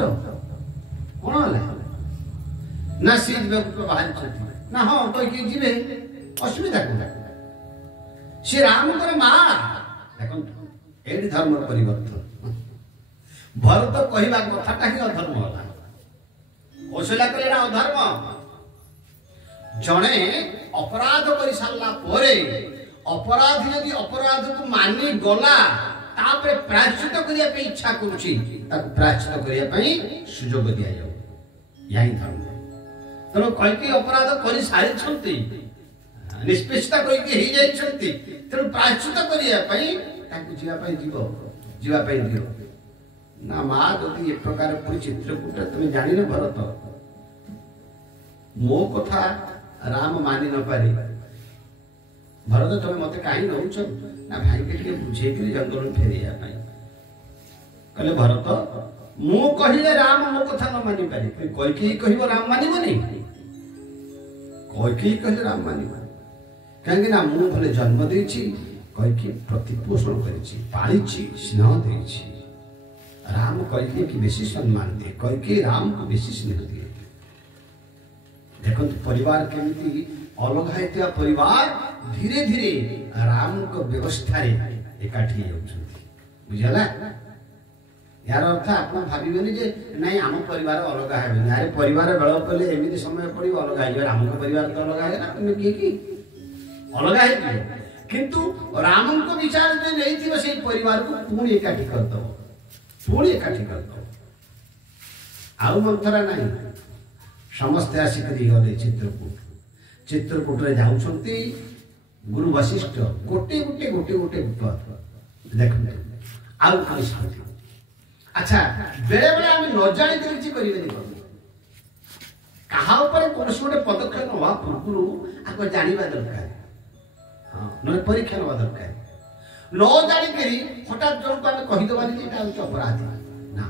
कौन है ना सी बाहर ना हाँ कही जी असुविधा कौन सी राम माँ देख धर्म परिवर्तन भरत कहवा कथाटा ही अधर्म है कौशल्या कहले अधर्म जड़े अपराध कर सारा अपराधी यदि अपराध को मानि गला प्रायश्चित करने इच्छा प्रायश्चित करने सुजोग दि जाऊ या धर्म तेणु कई अपराध कर सारी निष्पेषता कहीकि हो जाइछन्ति तेणु प्रायश्चित करने जीवाई दियो ना माँ जदि ए प्रकार पुरी चित्रकूट तुम जान भरत मो कथा राम मानि न पारे भरत तुम मत कहीं नौ ना भाई के बुझे जंगल फेरिया कहले भरत मु कहले राम मो कथा न मानि पारे कईकेयी कह राम मानवनी कईकेयी कहले राम मानव कहीं मु भले जन्म देछि कईकेयी प्रतिपोषण करी स्नेह देछि राम कईकेयी की बेसी सम्मान दिए कईकेयी राम को बेसी स्नेह दिए देखो परिवार केमिति अलग होता परिवार धीरे धीरे राम को व्यवस्था एकाठी बुझला यार अर्थ आप भावे जे नहीं आम परिवार अलग है यार परिवार बेल पड़े एमती समय पड़ो अलग हो राम परिवार तो अलग है ना किए अलग है किंतु राम को विचार जो नहीं से परिवार को पुणी एकाठी करदो आउ मंथरा नहीं समस्ते आसिक गले चित्रकूट रे जाउछंती गुरु वशिष्ठ गोटे गोटे गोटे गोटे देख आउ कोई शांति अच्छा बेले बेले आम न जानी किसी करें कहा कौन गोटे पदक्षेप ना पूर्व आपको जानवा दरकार हाँ ना परीक्षा ना दरकार न जानिक हठात जन को आम कहीदेवानी अपराधी ना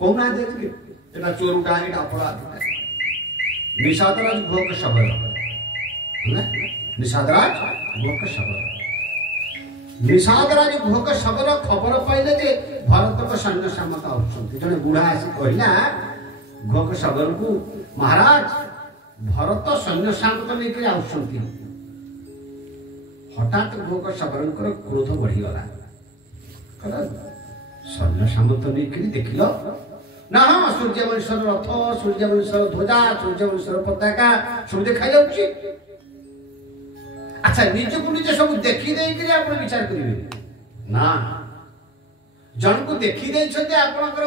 कहना देखिए चोर उठा अपराध निषादराज भोग शबर निषादराज भोग शबर निषादराज भोग शबर खबर पाइले जे भरत को सैन्य सामंत आउछंती जने बुढ़ा आसी कहला भोग शबर को महाराज भरत सैन्य सामंत लेके आउछंती हठात भोग शबरंकर क्रोध बढ़ी गला कहला सैन्य सामंत लेके देखिलो ना हाँ सूर्यवंशर रथ सूर्यवंशर ध्वजा सूर्यवंशर पताका सब देखा जाऊँगी अच्छा निज को निजे सब देखी देकर आप विचार करेंगे ना जन को देखी आपणकर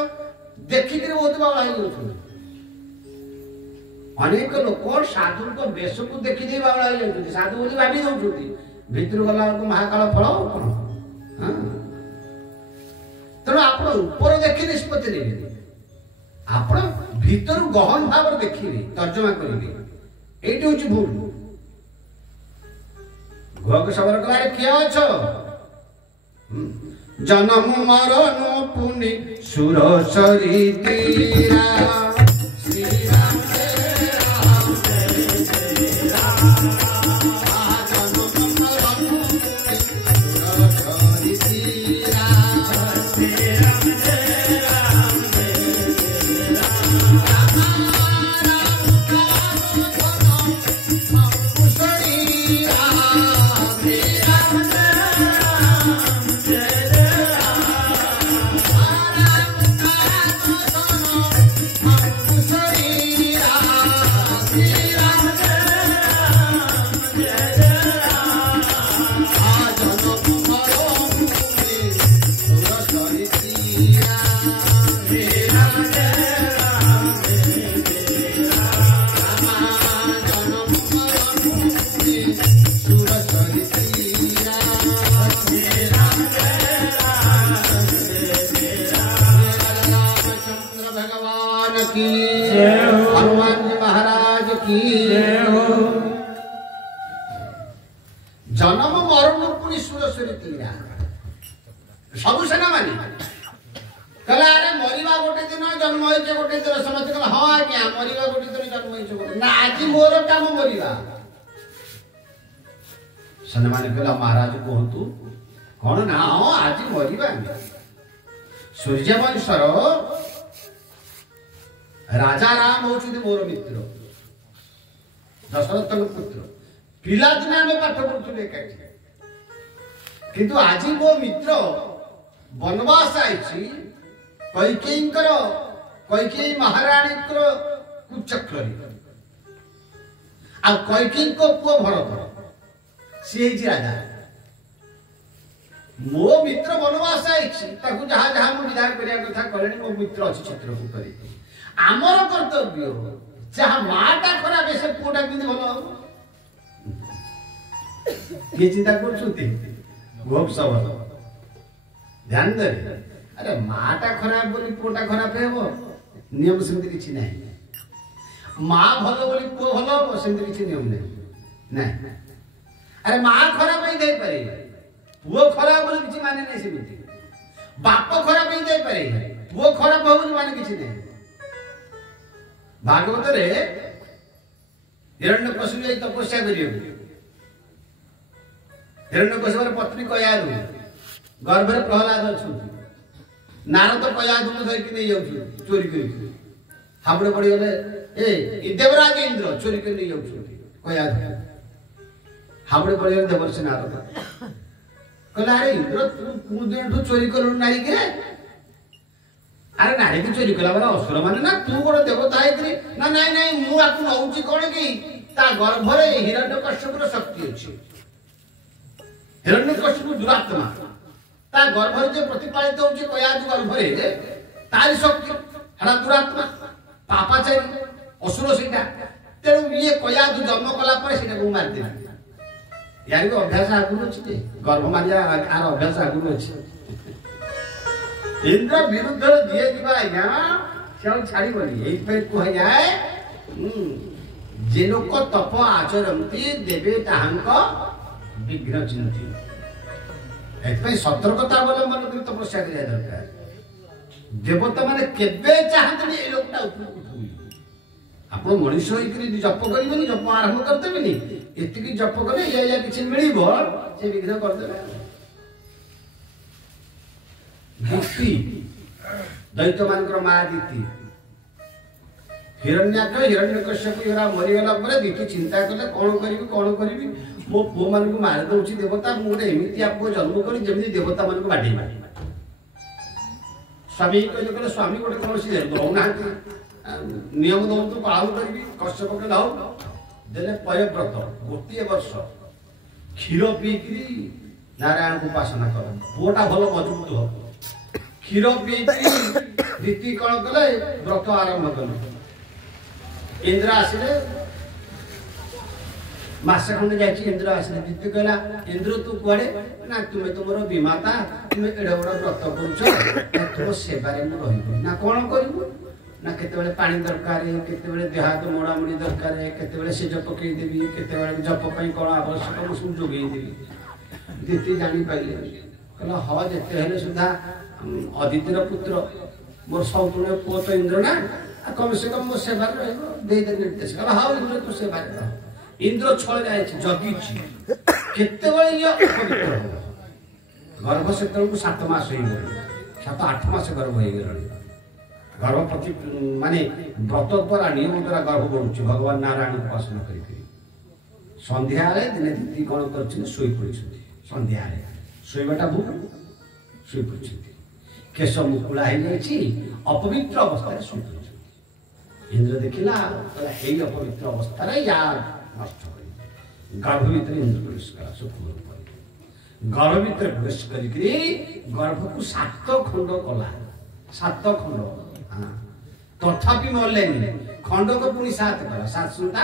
देखिक बहुत बाबा अनेक लोक साधु को बेश को देखी दे बाबा साधु बोली भावी दौरान भितर गला महाकाल फल तेणु आप ऊपर देखी निष्पत्ति नहीं आप भीतर गहन भाव देखिए तर्जमा करेंगे ये हूँ भूल भोग शबर कहे किए अछ जन्म मरण पुनि सुर सरी तीरा श्री राम जय राम जय राम जन्म मरण सुर सरी तीरा श्री राम जय राम जय हनुमान जी महाराज की जन्म मरण पुणी सुरसुरी तीरा सब सेना मानी कहला अरे मरिबा गोटे दिन जन्म होइछे गोटे दिन समझ कहला हां आज्ञा मरिबा गोटे दिन जन्म होइछे गोटे ना आज मोर काम मरिबा सेना मानी कहला महाराज कहतु कौन ना हां आज मरिबा सूर्यवंशर राजा राम होचुदी मोर मित्र दशरथ पुत्र पिला दिन आम पाठ पढ़ुले किंतु आज मो मित्र वनवास आई कैकेयी महाराणी कुचक्र आ कैकेयी को पुओ भरत सी राजा मो मित्र वनवास आई जहाँ जहाँ मुझे विदा करने कथा कले मो मित्र अच्छी चित्रकूट आमर कर्तव्य जहाँ माटा खराब से पुओटा कि भल किए चिंता करछुती खूब सब ध्यान दे अरे माटा खराब बोली पुटा खराब हेबो नियम सेमति किछि नाही मां भलो बोली पु भलो हो सेमति किछि नियम नहीं अरे मां खराब ही दे पारे पुओ खराब बोली किछि माने नहीं सेमति बाप खराब ही दे पारे पुओ खराब हो बोली माने किछि नहीं भागवत रे हिरण्यकशिपु तपस्या करियो हिरण्यकशिपुर पत्नी कयारु गर्भ रे प्रहलाद अछुंती नारद कयादु धरि कि नै जाउछु चोरी करि हाबड़े पड़ी गले ए देवराज इंद्र चोरी कर नहीं जाउछु कयादु हाबड़े पड़ी गले देवर्षि नारद कहला अरे इंद्र तू दिन चोरी करू नाही के अरे नारी की चोरी कला वाला असुर माने ना तू गोटे देवता है कि ना नहीं नहीं मु आकु नउची कोन की ता गर्भ रे हिरण्यकशिपुर शक्ति अछि हिरण्यकशिपु दुरात्मा ता गर्भ रे जे प्रतिपालित होछि कयादु गर्भ रे तारी शक्ति हड़ा दुरात्मा पापाचारी असुर सीता तेणु ये कयादु जन्म कला पर सीता को मार दिला यार को अभ्यास आगु अछि गर्भ मारिया आर अभ्यास आगु अछि इंद्र विरुद्ध दिए दिबा या से छाड़ी बोली एई पे को जाए जे लोक तप आचरंती देवे ताहांक विघ्न चिंती एतपै सतर्कता अवलंबन कर तपस्या करिया दरकार देवता माने केबे चाहतनी ए लोकटा उठुई आपण मनुष्य होई करी जप करिबनी जप आरंभ करतेबनी एतिकी जप करे या किछि मिलिबो से विघ्न कर देबे दिति दैत्य मानकर मा दिति हिरण्याक्ष हिरण्यकश्यप योरा मरि गला परे दिति चिंता कले कोन करिवि मो पो मान को मार दउछि देवता मोरे एमिति आपको जन्म करी जेमि देवता मान को बाडी स्वामी कहले स्वामी गोटे कोनसी दउना नियम दउ तो पालन करिवि कश्यप के लाउ देले पयव्रत गोटिए वर्ष क्षीर पीकरी नारायण को उपासना कर पोटा भलो मजबूत हो क्षीर पीकरी रीति कण कले व्रत आरंभ कले इंद्र आसिले मासे खंडे जाइछि इंद्र आसिले रीति कहला इंद्र तू कुआडे ना तुमे तुमरो विमाता तुमे एडा बड़ व्रत करूछ तुम सेवा रे म रहिबो ना कोन करिवो ना केतेबेले पानी दरकार केतेबेले देहात मोड़ा मुड़ी दरकार केतेबेले से जप पकई देबी केतेबेले जप पई कोन आवश्यक म सुन जोगई देबी दिति जानी पाइले कहला ह जेते हेले सुधा अदितिर पुत्र मोर सौतुणे पुओ तो इंद्र ना कम से कम मो सेवा रहबो दे दे निर्देश कहला हा इंद्र तू सेवा रह इंद्र छळ जाय छि जगी छि केतेबेले ये अपवित्र हो गर्भ से तळकु 7 मास होई गेल 7-8 मास गर्भ होई गेल गर्भ प्रति माने व्रत द्वारा नियम द्वारा गर्भ बढ़ुछि भगवान नारायण उपासना करी संध्या रे दिने दिति कोन करछि सोई पड़छि संध्या रे सोईबाटा भूख सोई पड़छि केश मुकुला हे जाइछि अपवित्र अवस्था रे सोई पड़छि इंद्र देखिला कहला हे अपवित्र अवस्था रे यार नष्ट करी गर्भ भीतर इंद्र प्रवेश करा सुखुर गर्भ भीतर प्रवेश करी गर्भ को 7 खंड कला 7 खंड तथापि मरलेनी खंड को पुनी 7 कला 7 सुंता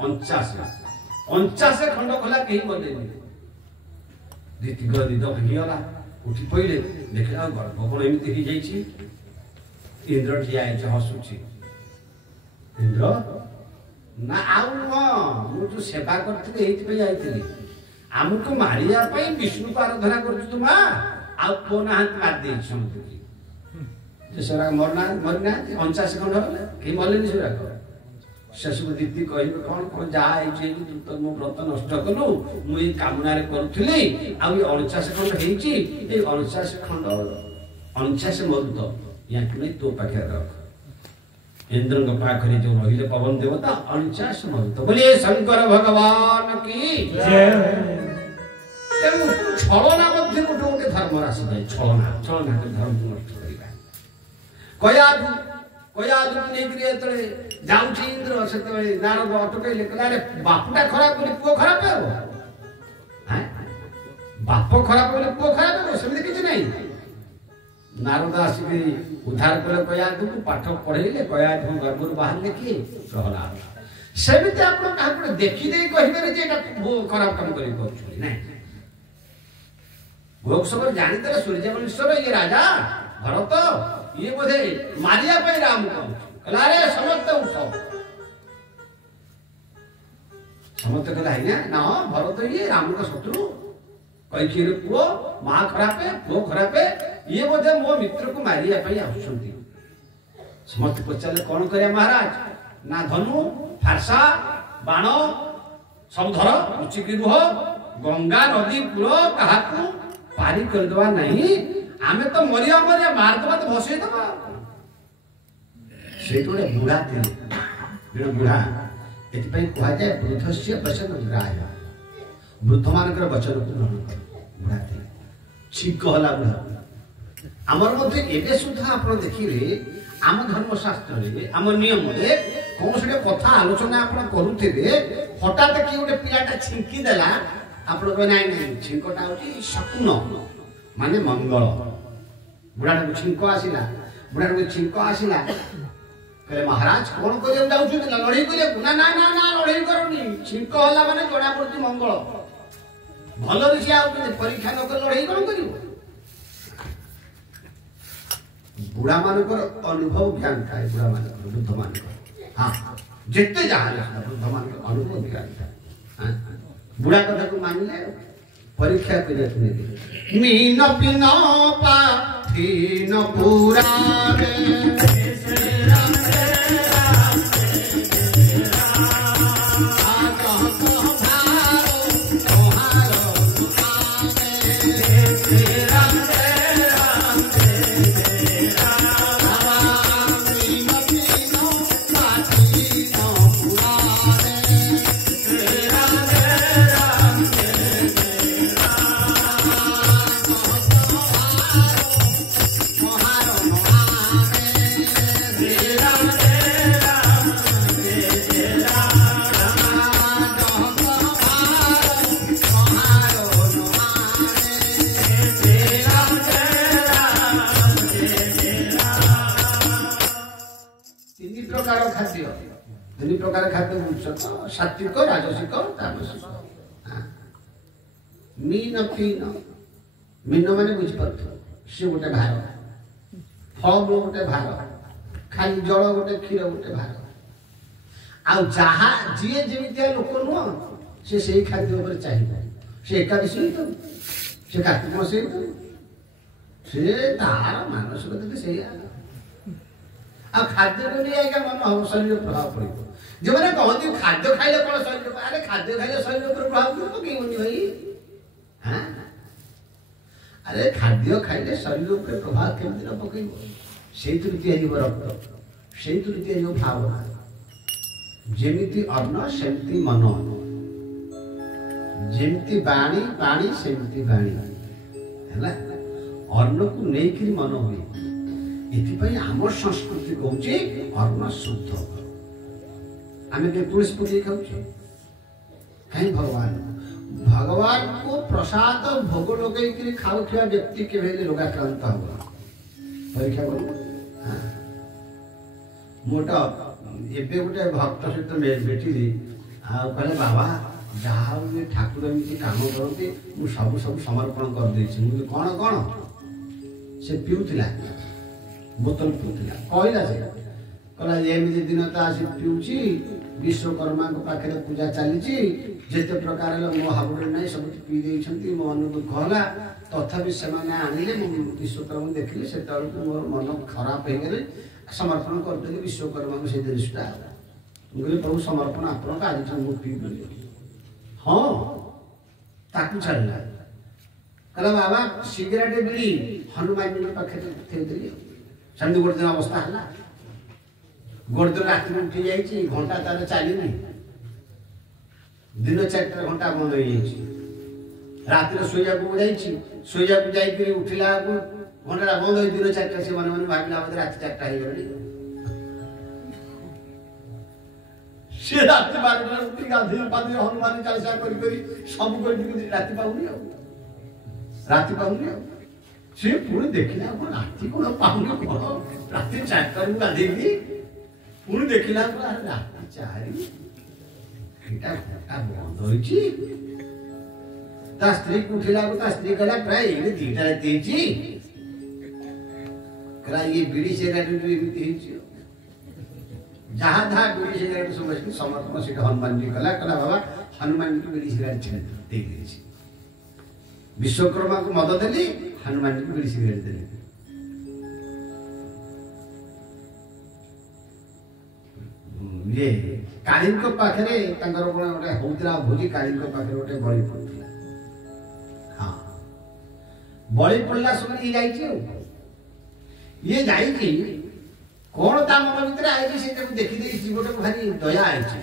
49 खंड कला कहीं मरलेनी दीति गदी दो हियला उठी पहिले देखला गर्भ कोन एमिति ही जाइछि इंद्र ठिया है हसुछि इंद्र ना आउ न मु जो सेवा करथि एति पे आइथिली हमको मारिया पई विष्णु को आराधना करछु तुमा आ कोन हाथ मार दे समुद्री जे सरा मरना 49 खंड होला के मरलेनी सरा शशु दीदी कहबे कोन जा आइ जे तू मो व्रत नष्ट कलु मु ए कामना रे करथुली आ 49 खंड हेछि ए 49 खंड 49 मरुत या कि तो पाखे रख इंद्र को पाखरे जो रहिले पवन देवता 49 मरुत बोले शंकर भगवान की जय तेनु छलना मध्ये गोटे धर्म राशि जाय छलना के धर्म नष्ट करिबा कयादु नै क्रिया तळे जाउछि इंद्र सेते नारद अटकै लेकला रे बापुटा खराब बोली पुओ खराब हेबो हैं बाप खराब बोली पुओ खराब हेबो सेमि किछ नै नारद आसी उद्धार कले कयादु को पाठ पढेले कयादु गर्भर बाहर लेखि प्रहलाद सेमती आप देखिदे कहे खराब काम कर भोग जानीते सूर्यवंशर ये राजा भरत ये बोधे मारिया राम कहला रे समस्त उठ समस्त कहला ना भरत ये राम का शत्रु कई पुओ माँ खराब पुओ खराब ये बोधे मो मित्र को मारिया आसुंती समस्त पचारे कौन करे महाराज ना धनु फारसा बाण सब धर लुचिकी रुह गंगा नदी कूल क्या पारी करदे नहीं आम तो मरिया मरिया मारदे तो भसईदे से गोटे बुढ़ा थे बुढ़ा ये कहुए वृद्ध से वचन ग्राह्य वृद्ध मान वचन को ग्रहण कर बुढ़ा थे छिक हला बुढ़ा आमर मध्य सुधा आप देखिए आम धर्मशास्त्र आम नियम कौन से कथा आलोचना आप करुवे हठात किए गोटे पिलाटा छिंकी देला आप ना छिंकटा हूँ शकुन माने मंगल बुढ़ा को छिंक आसला बुढ़ा को छिंक आसला कहले महाराज कौन कर लड़े कर ना ना ना ना लड़े करनी छिंक होला माने जना पड़ती मंगल भल सी परीक्षा न कर लड़े कौन कर बुढ़ा मानकर अनुभव ज्ञान था बुढ़ा मान वृद्ध मान हाँ जिते जहाँ वृद्ध मान अनुभव ज्ञान था बुढ़ा कथा को मानिले परीक्षा कर मीन पिन पाथीन पुरारे सात्विक राजसिक तामसिक मीन पीन मीन माने बुझिपार से गोटे भार फल गोटे भार खाली जल गोटे क्षीर गोटे भार आ जहा जी जमी लोक नुह से खाद्य चाहिए से एकादशी से कार्तिक मास से तार मानसिकता से खाद्य को नहीं आएगा मन हम शरीर प्रभाव पड़ेगा जो मैंने कहती खाद्य खाइले कौन शरीर अरे खाद्य खाइले शरीर पर प्रभाव क्यों पकईबनी भाई हाँ अरे खाद्य खाइले शरीर पर प्रभाव केमती न पकईब से रक्त से भावना जेमिति अन्न सेमती मन जेमती बाणी पानी सेमती बाणी है अन्न को लेकिन मन हुए ये आम संस्कृति कौचे अन्न शुद्ध आम तुलसी पूजे खाऊ कहीं भगवान को प्रसाद भोग लगे खाऊा व्यक्ति के रोगाक्रांत हम परीक्षा कर मोटा एबे गोटे भक्त सहित भेटी कहले बाबा जहाँ ठाकुर एमती काम करते सब सब समर्पण कर देछि कौन कौन से पीऊला बोतल पीऊला कहला से कहला एमती दिन तो आसी पीऊची विश्वकर्मा पाखे पूजा चली जिते प्रकार मो हाबुड़े ना सब पी दे मो मन दुख है तथापि से आनिले विश्वकर्मा देखिले से मोर मन खराब हो गले समर्पण करदेली विश्वकर्मा को से जिनटा मुझे प्रभु समर्पण आप आज मुझे पीबी हाँ ताकू छाड़ा कहला बाबा सिगरेट बीड़ी हनुमान जी पाखे थेदेली सेमती गोटे दिन अवस्था है गोटे दिन रात उठी जाइए घंटा तार चलनी दिन 4 घंटा बंद हो रात शोया जा उठला घंटा बंद हो दिन 4 से मन मन भाविला रात 4 हो से रात 12 उठी गाधी पाधी हनुमान चालीसा सब रात पाऊनी रात पाऊनी सी पुणी देखला राति कौन पाऊनी कौन रात 4 गाधी पुणी देखला रात 4 ଏଇଟା ବନ୍ଦ ହୋଇଛି। ତା ସ୍ତ୍ରୀ ଉଠିଲା ତା ସ୍ତ୍ରୀ କହିଲା ପ୍ରାୟ ଏଇଠି 2ଟା ରାତି ହେଇଛି, କହିଲା ଇଏ ବିଡ଼ି ସିଗାରେଟ ଏମିତି ହେଇଛି। ଯାହା ଯାହା ବିଡ଼ି ସିଗାରେଟ ସବୁ ଅଛି ସମର୍ପଣ ସେଠି ହନୁମାନଜୀ କଲା, କହିଲା ବାବା ହନୁମାନଜୀକୁ ବିଡ଼ି ସିଗାରେଟ ଦେଇଦେଇଛି। ବିଶ୍ୱକର୍ମାକୁ ମଦ ଦେଲି, ହନୁମାନଜୀକୁ ବିଡ଼ି ସିଗାରେଟ ଦେଲି। ଇଏ କାଳୀଙ୍କ ପାଖରେ ତାଙ୍କର କଣ ଗୋଟେ ହଉଥିଲା ଭୋଜି, କାଳୀଙ୍କ ପାଖରେ ଗୋଟେ ବଳି ପଡୁଥିଲା। ହଁ ବଳି ପଡିଲା ସମୟରେ ଇଏ ଯାଇଛି। ଆଉ ଇଏ ଯାଇକି କଣ ତା ମନ ଭିତରେ ଆଇଛି ସେଇଟାକୁ ଦେଖିଦେଇ ଜୀବଟାକୁ ଭାରି ଦୟା ଆଇଛି।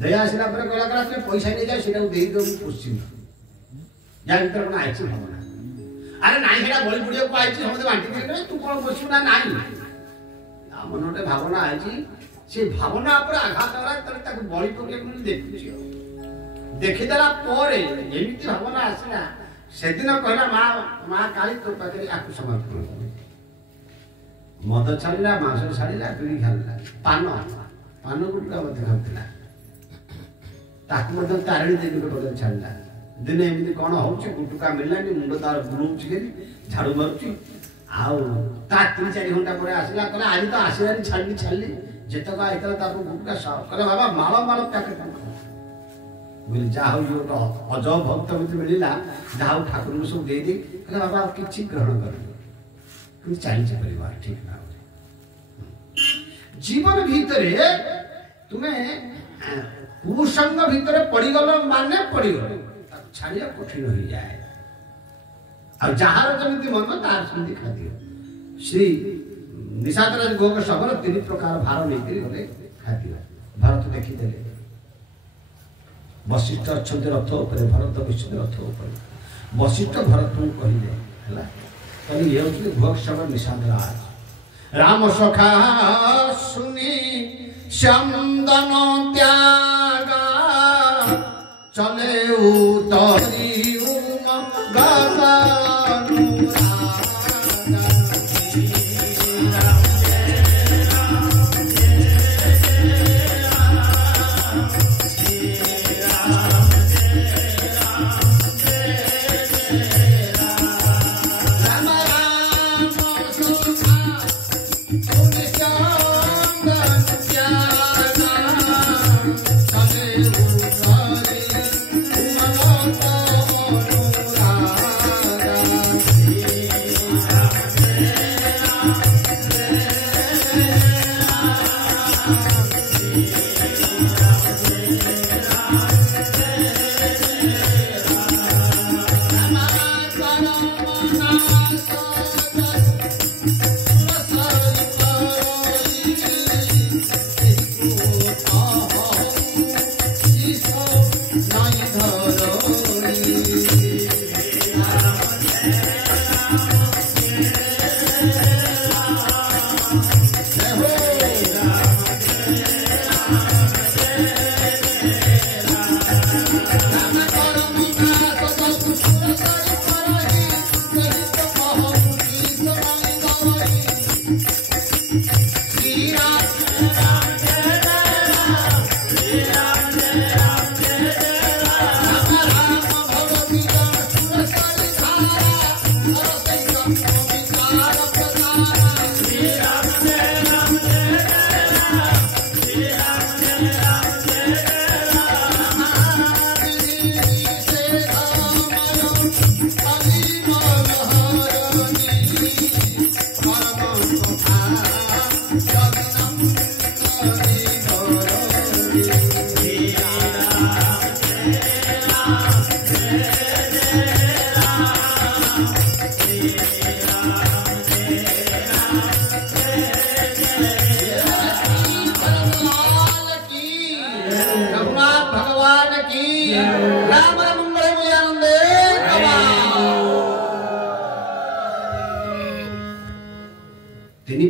ଦୟା ଆସିଲା ପରେ କହିଲା କହିଲା ତୁମେ ପଇସା ନେଇଯାଅ, ସେଇଟାକୁ ଦେଇଦିଅ, ମୁଁ ପୋଷିବି। ଯାହା ଭିତରେ କଣ ଆଇଛି ଭାବନା। ଆରେ ନାଇଁ ସେଇଟା ବଳି ପଡିବାକୁ ଆଇଛି, ସମସ୍ତେ ବାଣ୍ଟି ଦେଲେ, ତୁ କଣ ପୋଷିବୁ ନା ନାହିଁ। ତା ମନ ଗୋଟେ ଭାବନା ଆଇଛି, ସେ ଭାବନା ଉପରେ ଆଘାତ କଲା, ତାକୁ ବଳି ପକେଇବାକୁ ଦେଖୁଛି। ଦେଖିଦେଲା ପରେ ଏମିତି ଭାବନା ଆସିଲା, ସେଦିନ କହିଲା ମା କାଳୀ ତୋ ପାଖରେ ଆକୁ ସମର୍ପଣ କର। ମଦ ଛାଡ଼ିଲା, ମାଂସ ଛାଡ଼ିଲା, ବିଡ଼ି ଛାଡ଼ିଲା, ପାନ ଗୁଟକା ମଧ୍ୟ ଖାଉଥିଲା। ତାକୁ ମଧ୍ୟ ତାରିଣୀ ଦେବୀଙ୍କ ପାଖରେ ଛାଡ଼ିଲା। ଦିନେ ଏମିତି କଣ ହଉଛି, ଗୁଟୁକା ମିଳିଲାନି, ମୁଣ୍ଡ ତାର ବୁଲଉଛି, ଝାଡୁ ମାରୁଛି। ଆଉ ତା 3-4 ଘଣ୍ଟା ପରେ ଆସିଲା, କହିଲା ଆଜି ତ ଆସିଲାନି, ଛାଡ଼ିଲି। ଯେତେକ ଆଇଥିଲା ତାକୁ ଗୁଟୁକା କହିଲା ବାବା ମାଳ ପ୍ୟାକେଟ ବୋଲି, ଯାହା ହଉ ଗୋଟେ ଅଜବ ଭକ୍ତ ମତେ ମିଳିଲା, ଯାହା ହଉ ଠାକୁରଙ୍କୁ ସବୁ ଦେଇଦେଇ କହିଲା ବାବା ଆଉ କିଛି ଗ୍ରହଣ କରିବ, କିନ୍ତୁ ଚାଲିଛି ପରିବାର ଠିକ ଭାବରେ। ଜୀବନ ଭିତରେ ତୁମେ କୁସଙ୍ଗ ଭିତରେ ପଡ଼ିଗଲ ମାନେ ପଡ଼ିଗଲ, ତାକୁ ଛାଡ଼ିବା କଠିନ ହୋଇଯାଏ। ଆଉ ଯାହାର ଯେମିତି ମନ ତାର ସେମିତି ଖାଦ୍ୟ। ଶ୍ରୀ ନିଶାଦରାଜ ଗୋଙ୍କ ସବର 3 ପ୍ରକାର ଭାର ନେଇକରି ଗଲେ ଖାଦ୍ୟ। ଭାରତ ଦେଖିଦେଲେ, ବଶିଷ୍ଠ ଅଛନ୍ତି ରଥ ଉପରେ, ଭରତ ବସିଛନ୍ତି ରଥ ଉପରେ। ବଶିଷ୍ଠ ଭରତଙ୍କୁ କହିଲେ ହେଲା, କହିଲେ ଇଏ ହଉଛନ୍ତି ଭୋଗସବର ନିଶାଦରାଜ। ରାମ ସଖା ଶୁନି ଚନ୍ଦନ ତ୍ୟାଗା, ଚଲେ ଉତରି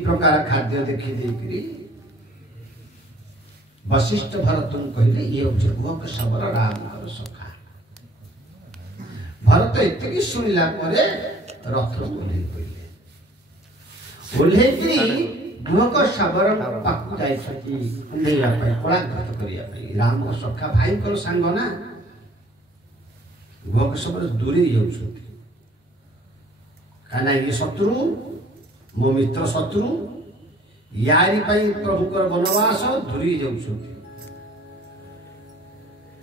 प्रकार खाद्य देखी देकरी वशिष्ठ भरत कहले ये हूँ भोग सबर राम सखा। भरत एति शुणिला रथ ओह्लई पड़े ओह्लई गुहक साबर पाखु जाइछथि उन्हेइया पई कलाघात करिया पई राम सखा भाई को संग ना गुहक साबर दूरी जाउछथि काना ये शत्रु मो मित्र शत्रु यारी पई प्रभु कर वनवास दूरी जाउछथि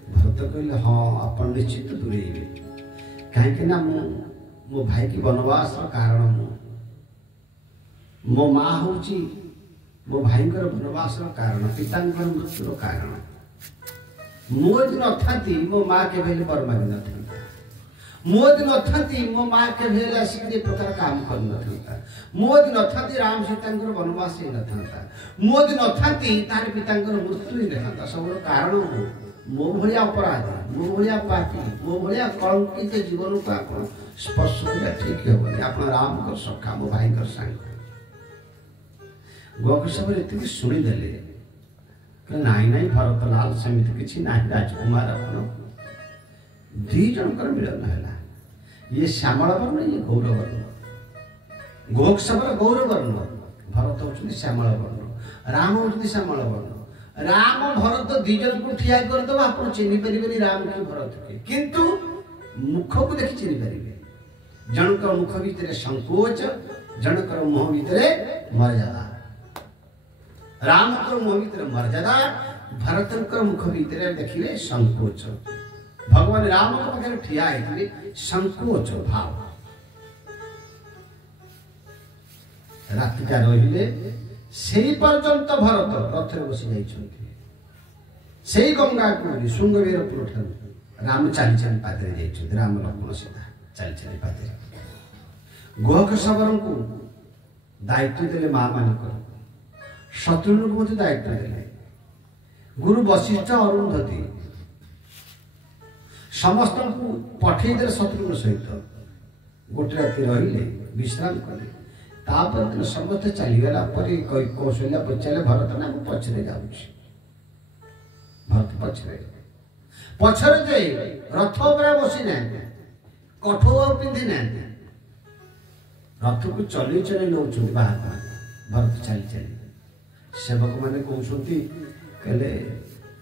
भरत कहले हाँ अपन निश्चित दूरी कहीं ना मो भाई की वनवास कारण मो माँ हूँ मो भाई वनवास कारण पिता मृत्यु कारण मोदी नथाती मो माँ के भेले बर मांगी न मोदी नथाती मो माँ के भेले आसिक प्रकार काम कर न मोदी नथाती राम सीता वनवास ही न था मोदी नथाती तार पिता मृत्यु ही न था सब कारण मो भाया अपराधी मो भाया पापी मो भाया कलंकित जीवन को आप स्पर्श करा ठीक हेनी आप राम को सखा मो भाई कर सांग गुहक साबर ये शुणीदे नाई नाई भरत लाल सेमती किसी ना राजकुमार अपन दी जनकर मिलन है ये श्यामल वर्ण ये गौर वर्ण गुहक साबर गौर वर्ण भरत होती श्यामल वर्ण राम होती श्यामल वर्ण राम भरत दी जन को ठिया करदे आप चिन्ह पारे राम के भरत के किंतु मुख को देखी चिन्ह पारे जनकर मुख भितर संकोच जनकर मुह भितर मर्यादा राम को मुह भितर मर्यादा भरत मुख भितर देखिए संकोच भगवान राम पाखे ठिया होते संकोच भाव रातिका रहिले सेही पर्यंत भरत रथ बसी जाइछन्ति गंगा को शुंगवीरपुर ठार राम चाली चाली पादरे जाइछन्ति राम लक्ष्मण सीता चाली चाली पादरे गुहक साबर को दायित्व देले माँ मानिक शत्रुघ्न को मत दायित्व देले गुरु वशिष्ठ अरुंधति समस्त को पठे देले शत्रुघ्न सहित गोटे राति रहिले विश्राम कले तापर समस्त चलीगला कौशल्या पचारे भरत ना पछरे जाऊँ भरत पछरे पछरे जे रथ पर बसी ना कठो पिंधि ना रथ को चली चली नौ बाहर भरत चली चली सेवक मैंने कहते कहले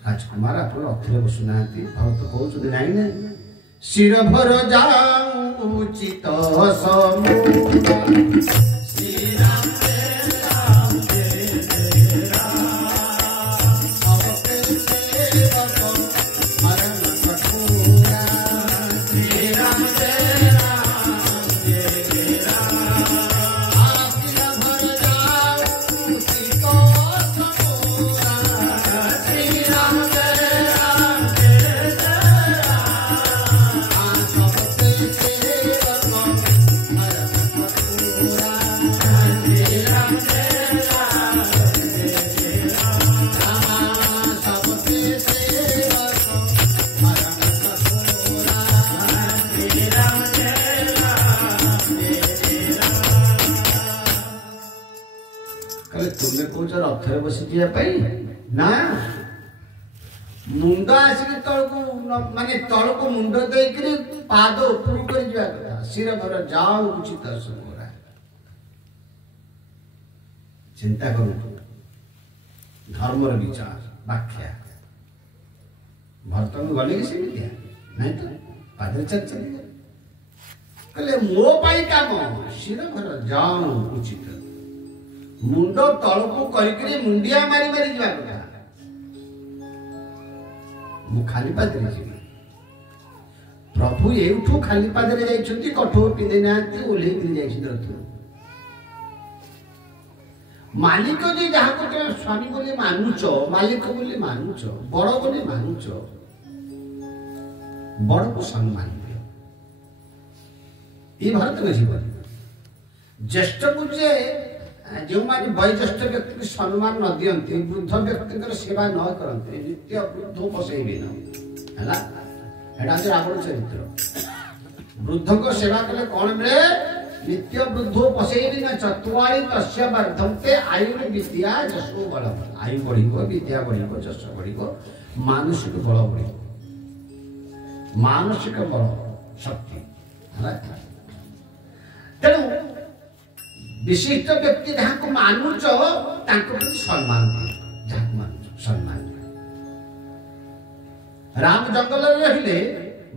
राजकुमार आप रथ बसुना भरत कहते नाई ना शिर भर जाऊँ उचित रथ बसी ना मुंड आसिक तल को माने तल को मुंड देक पाद ऊपर कर कथा शिर भर जाओ उचित समोरा चिंता करूँ धर्मर विचार व्याख्या भरत में गले कि सेमितिया नहीं तो पादरे चल चले कहले मो पाई काम शिर भर जाओ उचित मुंड तल को करी मुंडिया मारी मारी जा कथा मु खाली पादरे जी प्रभु एठू खाली पादरे जाइछन्ति कठो पिंधे नांती ओले गिरी जाइछन्ति रथ मालिक जी जहाँ को तुम स्वामी बोले मानुच मालिक बोले मानुच बड़ बोले मानुच बड़ को सम्मान दियो ये भारत में जीवन ज्येष्ठ को जे जो माने वयोज्येष्ठ व्यक्ति को सम्मान न दियंती वृद्ध व्यक्ति सेवा न करते नित्य वृद्ध बसैबे न हैला एडा जे रावण चरित्र वृद्ध को सेवा कले कौन मिले नित्य वृद्धो पशैबे न चत्वारि तस्य वर्धन्ते आयु विद्या जसो बल आयु बढ़िबो विद्या बढ़िबो जस बढ़िबो मानसिक बल बढ़िबो मानसिक बल शक्ति हैला तेणु विशिष्ट व्यक्ति जहाँ को मानुच प्रति सम्मान जहाँ मानुच सम्मान। राम जंगल रहिले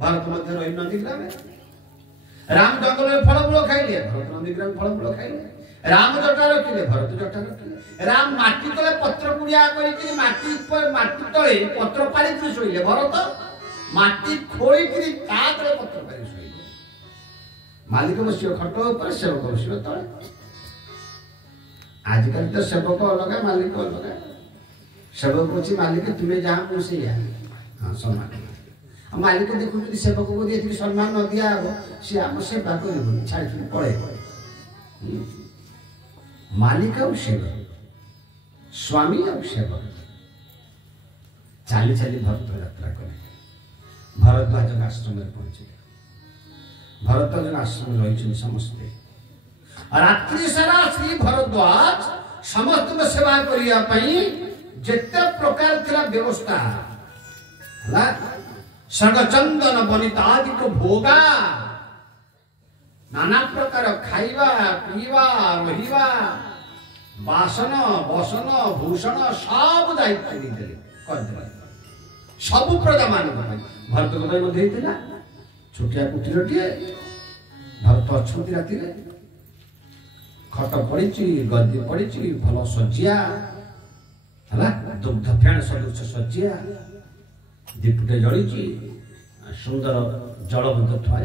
भरत मध्य रही नंदी ग्राम। राम जंगल में फलमूल खाइले भरत नंदी ग्राम फलमूल खाइले। राम जटा रखिले भरत जटा रखिले। राम माटी तले पत्र गुड़िया करी माटी पर माटी तले पत्र पाड़ी शोइले भरत माटी खोई तले पत्र पाड़ी शोइले। मालिक बसियो खट ऊपर सेवक बसियो तले। आजकल तो सेवक अलग मालिक अलग। सेवक अच्छी मालिक तुम्हें जहाँ मुझे हाँ सम्मान मालिक देखो सेवक को ये सम्मान न दिया हो सी आम सेवा कर छाड़ पड़े। मालिक और सेवक स्वामी और सेवक चाली चाली भरत यात्रा कले भरद्वाज आश्रम में पहुंचे। भरद्वाज आश्रम रही समस्ते रात्रि सारा श्री भरद्वाज समस्त सेवा करने जिते प्रकार थिला व्यवस्था सर्गचंदन बनितादिक भोगा नाना प्रकार खाइबा पीवा रहिबा बासन बसन भूषण सब दायित्व करदे सब प्रजा मान भरत छोटिया कुटीरटीए भरत अच्छा राति खट पड़ी गद्दी पड़ी भल सजिया है दुग्ध फेण सदृश सजिया दीपटे जड़ी सुंदर जल थुआ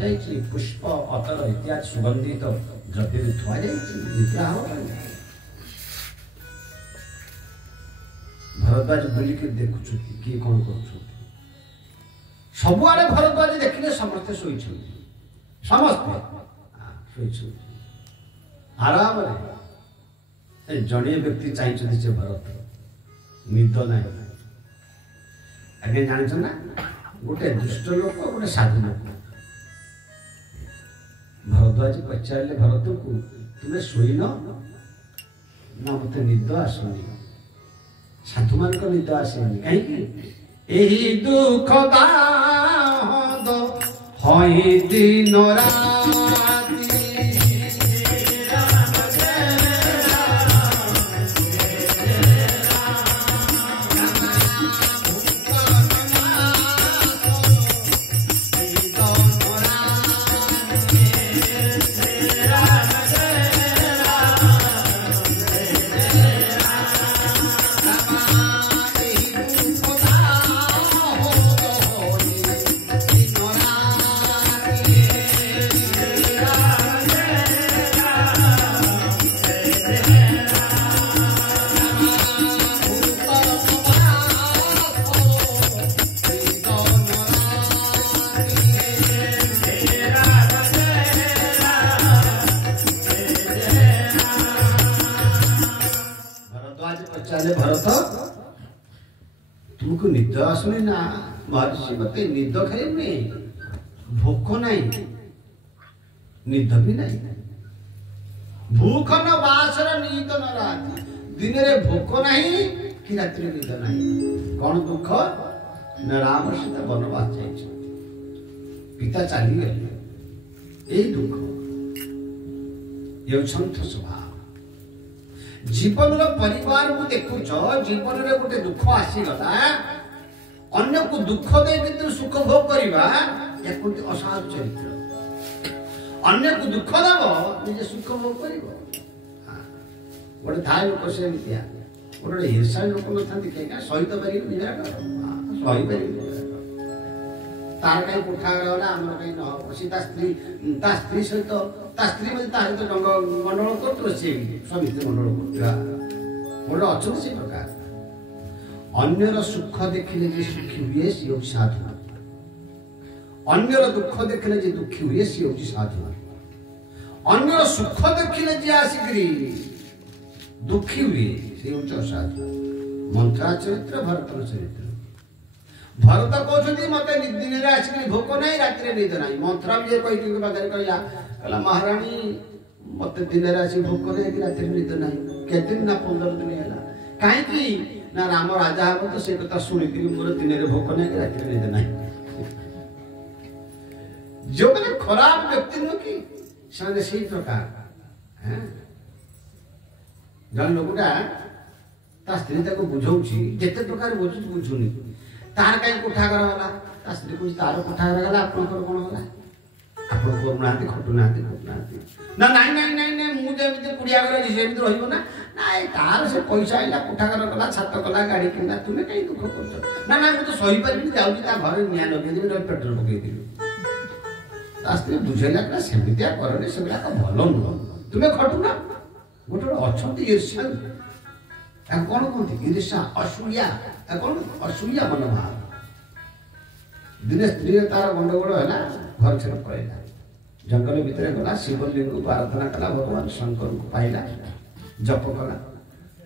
पुष्प अतर इत्यादि सुगंधित द्रव्य थुआ निद्रा हो। भरद्वाज बुलिक देखु किए कौन कर सबुआड़े भरद्वाज देखिले समस्ते शोई समस्ते आराम जड़े व्यक्ति चाहिए से भरत निद ना आगे जान ना गोटे दुष्ट लोक गोटे साधु लोक। भरद्वाज पचारे भरत को तुम्हें शोन ना मत निद आसुनी। साधु मान निद आसेनी कहीं दुख दिन भरत तुमको निद आसुनी ना महर्षि मत निद खाइबे भोक नहीं निद भी नहीं भूख न बासर निद न रात दिन रे भोक नहीं कि रात्रि निद नहीं कौन दुख न राम सीता वनवास जाइछ पिता चली गले ए दुख ये संत स्वभाव जीवन परिवार को देखुच जीवन रे गोटे दुख आसीगला अन्य को दुख दे सुख भोग करवा असाधु चरित्र अन्य को दुख दब निजे सुख भोग कर गोटे थाए लोक से गोटे ईर्षा लोक न था सही पारे सही पारे तार कहीं कोठा गला आमर कहीं न सी स्त्री सहित स्त्री मत मंडल कर स्वामी मंडल कर अच्छा से प्रकार अन्यर सुख देखिले जे सुखी हुए सी होची साधु अन्यर दुख देखिले जे दुखी हुए सी होची साधु अन्यर सुख देखिले जे आसिकरी दुखी हुए सी होची असाधु मंत्रा चरित्र भरतर चरित्र भरत कहते मत दिन में आसिक भोक नहीं राति निद ना मंथरा भी कही पाखे कहला महाराणी मत दिन में आसिक भोक नहीं राति निद ना केते ना 15 दिन है कहीं ना राम राजा हम तो से कथा शुणिक मोर दिन में भोक नहीं राति निद ना जो मैंने खराब व्यक्ति नुह कि से प्रकार जन लोकटा ता स्त्री ताको बुझाऊँगी जिते प्रकार बुझुनी तार कहीं कोठा घर गला ता स्त्री कह तार कोठा घर गला आपंकर कौन गला आप करूना खटुना खटुना ना नाई नाई नाई नाई मुझे कुड़िया घर सेमती रही ना नाई तार से पैसा आईला कोठा घर गला छात कला गाड़ी किना तुम्हें कहीं दुख कर ना ना मुझे सही पारि जाऊँगी घर निआ लगे पेट्रोल पकईदेवी ता स्त्री बुझेला कि सेमतिया करनी से भल नुह तुम्हें खटुना गोटे अच्छा ईर्ष्या कौन कहते ईर्ष्या असूया कौन असूया मनोभाव दिने स्त्री तार गंडगोल है घर छेड़ पड़ेगा जंगल भितर गला शिवलिंग को प्रार्थना कला भगवान शंकर को पाइला जप कला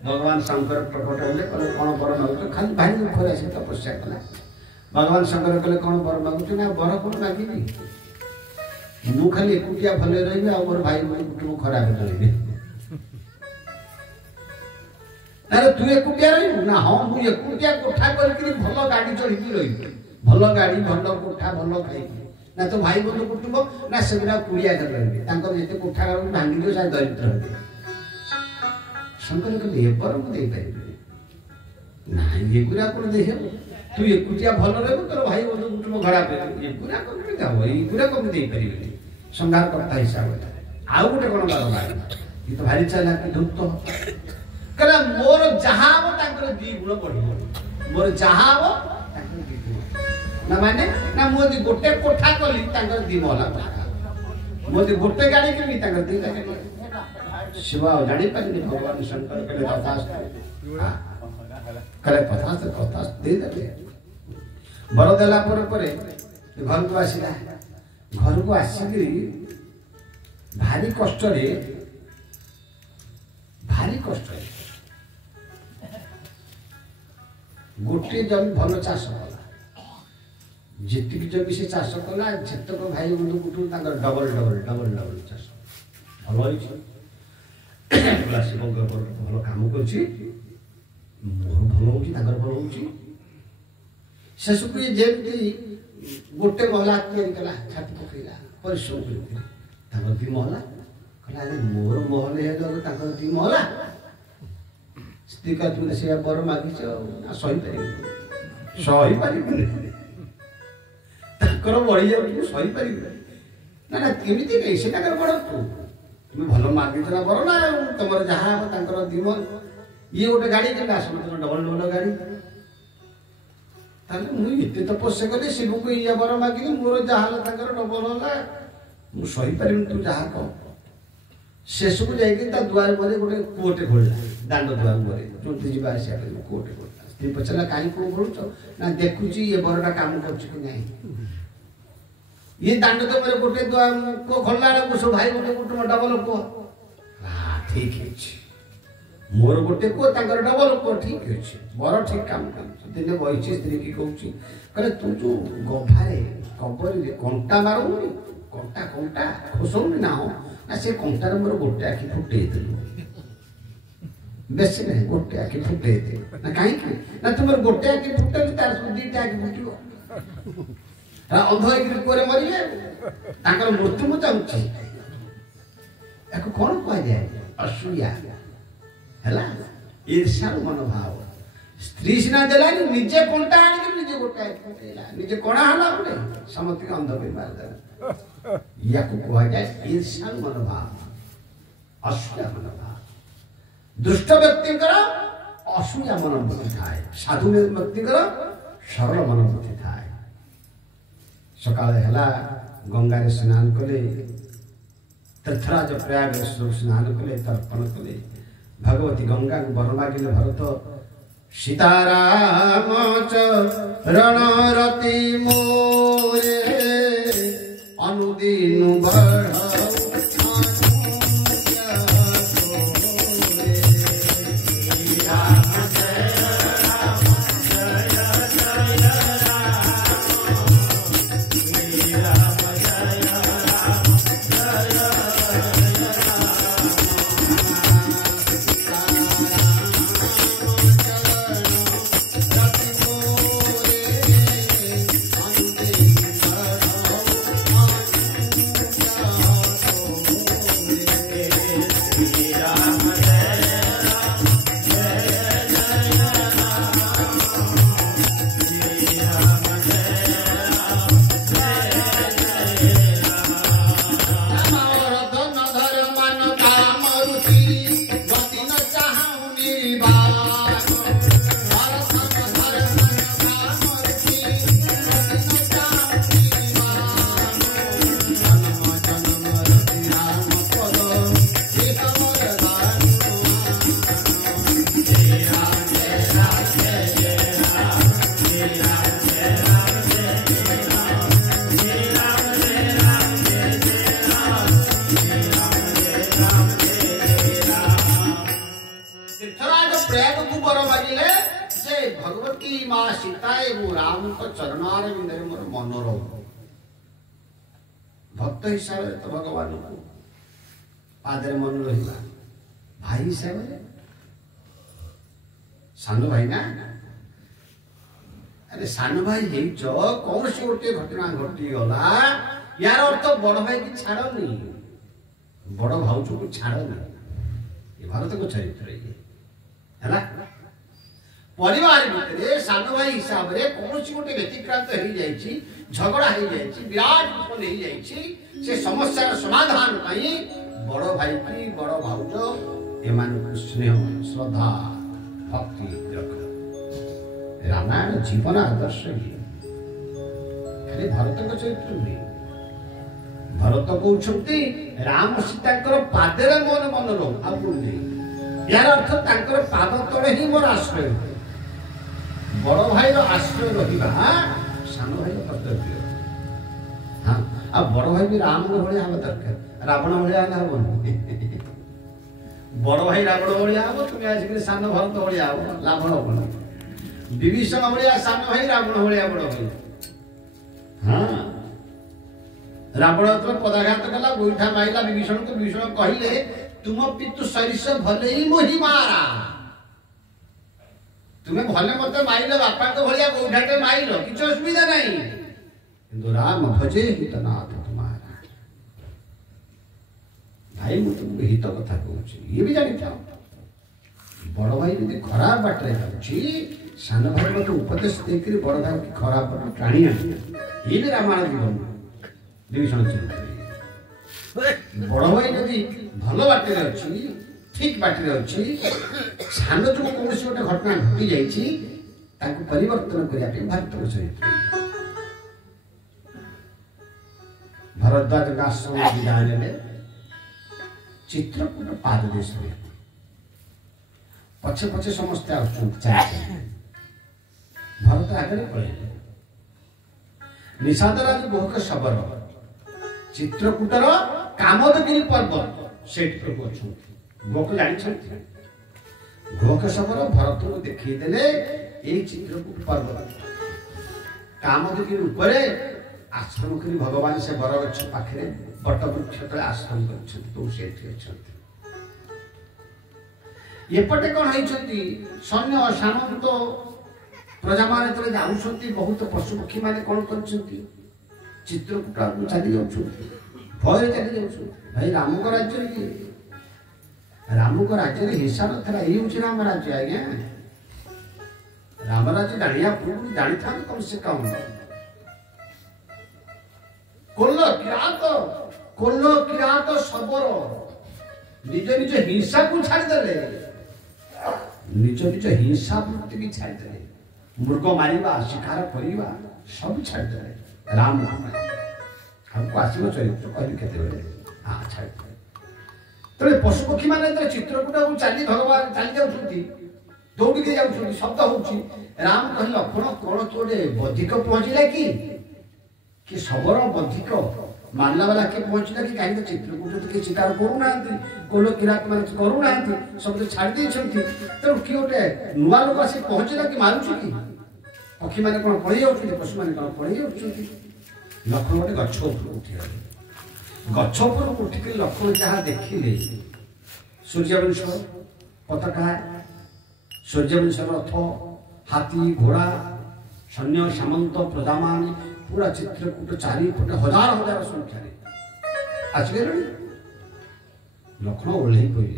भगवान शंकर प्रकट होले कहले कौन वर मागुच खाली भाई दुख से तपस्या कला भगवान शंकर कहले कौन वर मागुच ना वर कौन मागिनी मु खाली एकुटिया भले रही मोर भाई कुटुंब खराब रही अरे तू एकुटिया रही ना हाँ मुझे एकुटिया कोठा करके भल गाड़ी चढ़ी रही भल गाड़ी भल कोठा भल खाई ना तो भाई बंधु कुटुंब ना से कुड़िया रही जिते कोठा घर भांगी दियो से दरिद्र हे शंकर कहले एपर मुझे ना ये गुरा कौन दे तू एकुटिया भल रही तोर भाई बंधु कुटुंब खराब ये गुरा कौन क्या ये गुरा कौन दे पारे संघार करता हिसाब आउ गोटे कौन बार ये तो भारी चाला कि धूप कहला मोर जहा हो दी गुण बढ़ मोर जहा हो दी गुण ना माने ना मोदी गोटे कोठा कली दी महला मोदी गोटे गाड़ी किनी दी गाड़ी शिव जानी पारे भगवान शंकर कहले तथास्तु कहले तथास्तु तथास्तु दे दे बर देला पर घर को आसिला घर को आसिक भारी कष्ट गोटे जमी भल चाष कला जी जमी से चाष कला जितक भाई बंधु कुटुंब डबल डबल डबल डबल चाष भल शिव भल कम कर भल हो शेष को जमी गोटे महला तैयारी कला छाती पकईला परिश्रम कर दी महला कहला मोर महल है दी महला स्त्री का तुमने से बर मागिच सही पारि बढ़ी जाऊँ सही पारि ना ना केमी नहीं से बड़ तुम भल मागिला बर ना तुम जहाँ दिम ये गोटे गाड़ी के डबल डबल गाड़ी मुझे तपस्या कली शिव को ये बर मागिली मोर जहाँ डबल है मुझे सही पारि तू जहाँ कह शेष को जाइए दुआर पर गोटे कूटे खोलला दांड दुआर पर चलती जी आसा कूटे खोलला स्त्री पचारा कहीं कौन खोलुच ना देखुची ये बरटा काम कर ये दांड तो मेरे गोटे दुआर को खोलला सब भाई गोटे कुटुंब डबल पुह ठीक है मोर गोटे पुह डबल पुह ठीक अच्छे बर ठीक काम कर दिने बही स्त्री की कहूँ कहले तू जो गभारे कबर कंटा मारूनी कंटा कंटा खोसौनी ना हो ना से कंटार मोर गोटे आखि फुटे बेस ना गोटे आखि फुटे ना कहीं ना तुम गोटे आखि फुटे तार सब दीटा आखि फुटो अंध होकर मरे मृत्यु मु चाहूँ या कौन कह जाए असूया है ईर्ष्या मनोभाव स्त्री सीना देलानी निजे कंटा आनिक निजे गोटे आखि फुटेला निजे कणा हला बोले समस्त अंध कर मारदेला या कह जाए ईर्ष्या मनोभाव असूया मनोभाव दुष्ट व्यक्ति असूया मनोवृत्ति थाए साधु व्यक्ति सरल मनोवृत्ति थाए सकाल है गंगा स्नान कले तीर्थराज प्रयाग स्नान कले तर्पण कले भगवती गंगा को वर मागिले भरत सीताराम चरण रति मोरे अनुदिन बढ़ सीता एवं राम को चरणार बिंदे मोर मनोरम भक्त हिसाब से तो भगवान को पादरे मन रहा भाई हिसाब से सान भाई ना अरे सान भाई कौन सी गोटे घटना घटी गला यार अर्थ बड़ भाई की छाड़नी बड़ भाउज को छाड़नी ये भारत को चरित्र है परिवार भितर सान भाई हिसाब से कौन सी गोटे व्यतिक्रांत हो जाए झगड़ा हो जाए विराट विपद हो जाए से समस्या समाधान बड़ भाई की बड़ भाउज एम स्नेह श्रद्धा भक्ति रख रामायण जीवन आदर्श खाली भरत को चरित्र नहीं भरत कहते राम सीता पादरे मोर मनोरम आप यार अर्थ पाद तले ही मोर आश्रय बड़ भाई आश्रय रहा सान भाई कर्तव्य हाँ आ बड़ भाई भी राम भाई हम दरकार रावण भाई हम बड़ भाई रावण भाई हम तुम्हें आसिक सान भरत भाई हम लाभ हम विभीषण भाया सान भाई रावण भाया बड़ भाई हाँ रावण तो पदाघात कला गोईठा माइला विभीषण को विभीषण कहले तुम पितु सरिष भले ही मोहि मारा तुम्हें भले मत माइल बापा को भलिया गोईठाटे माइल किछ असुविधा नहीं किंतु राम भजे हितनाथ तुम्हारा भाई मु तुमको हित कथा कहूँ ये भी जानी था बड़ भाई यदि खराब बाटे जाऊँगी सान भाई मत उपदेश देकर बड़ भाई की खराब बाट टाणी ये भी रामायण जीवन विभीषण चरित्र बड़ भाई यदि भल बाटे अच्छी ठीक बाटे अच्छी सान जो कौन गोटे घटना घटी जाए परिवर्तन करने भारत को चरित्र भरद्वाज आश्रम विधान ने चित्रकूट पाद देश पछे पछे समस्त भरत आगे पड़े निषादराज बहुक शबर चित्रकूटर कामदगिरी पर्वत से प्रभु अच्छा गोक जानी गोक शबर भरत को देखीदेले ये चित्रकूट पर्वत कामदगिरी ऊपर आश्रम कर भगवान से बरगछ पाखे बट वृक्ष तले आश्रम कर एपटे कौन होती सैन्य सामंत प्रजा मान जाऊँच बहुत पशु पक्षी मैंने कौन कर चित्रकूट को चली जाऊँ भय चली जाऊँ भाई राम को राज्य किए राम को राज्य हिंसा ना ये राम राज्य आज्ञा राम राज्य जाना पूर्व जानी था कम से कम कोल्ल किरात शबर निज निज हिंसा को छाड़देले निज निज हिंसा वृत्ति भी छाड़देले मृग मारिबा शिकार करवा सब छाड़देले राम हमको आसव चरित्र कहली केते हाँ छाड़ तेरे पशु पक्षी मैंने चित्रकूट को चली भगवान चली जाऊँ दौड़ी जाऊँ शब्द हो राम कह लक्ष्मण कौन तू गोटे बधिक पहुँचला कि शबर बधिक मारला वाला किए पहुँचला कि कहीं चित्रकूट तो किए शिकार करूना कोल किरात मान करूना सब तो छाड़ तेणु किए गोटे नुआ लोक आस पहुँचला कि मारुच कि पक्षी मैंने कौन पड़े जाऊँ पशु मैंने कौन पड़े जाऊँ लक्ष्मण गोटे गछ उठिगले गछ उठिक लक्ष्मण जहाँ देखिले सूर्यवंश पताका सूर्यवंश रथ हाथी घोड़ा सैन्य सामंत प्रजामान पूरा चित्रकूट चारिपट हजार हजार संख्या आसगल लक्ष्मण ओह्ल पड़े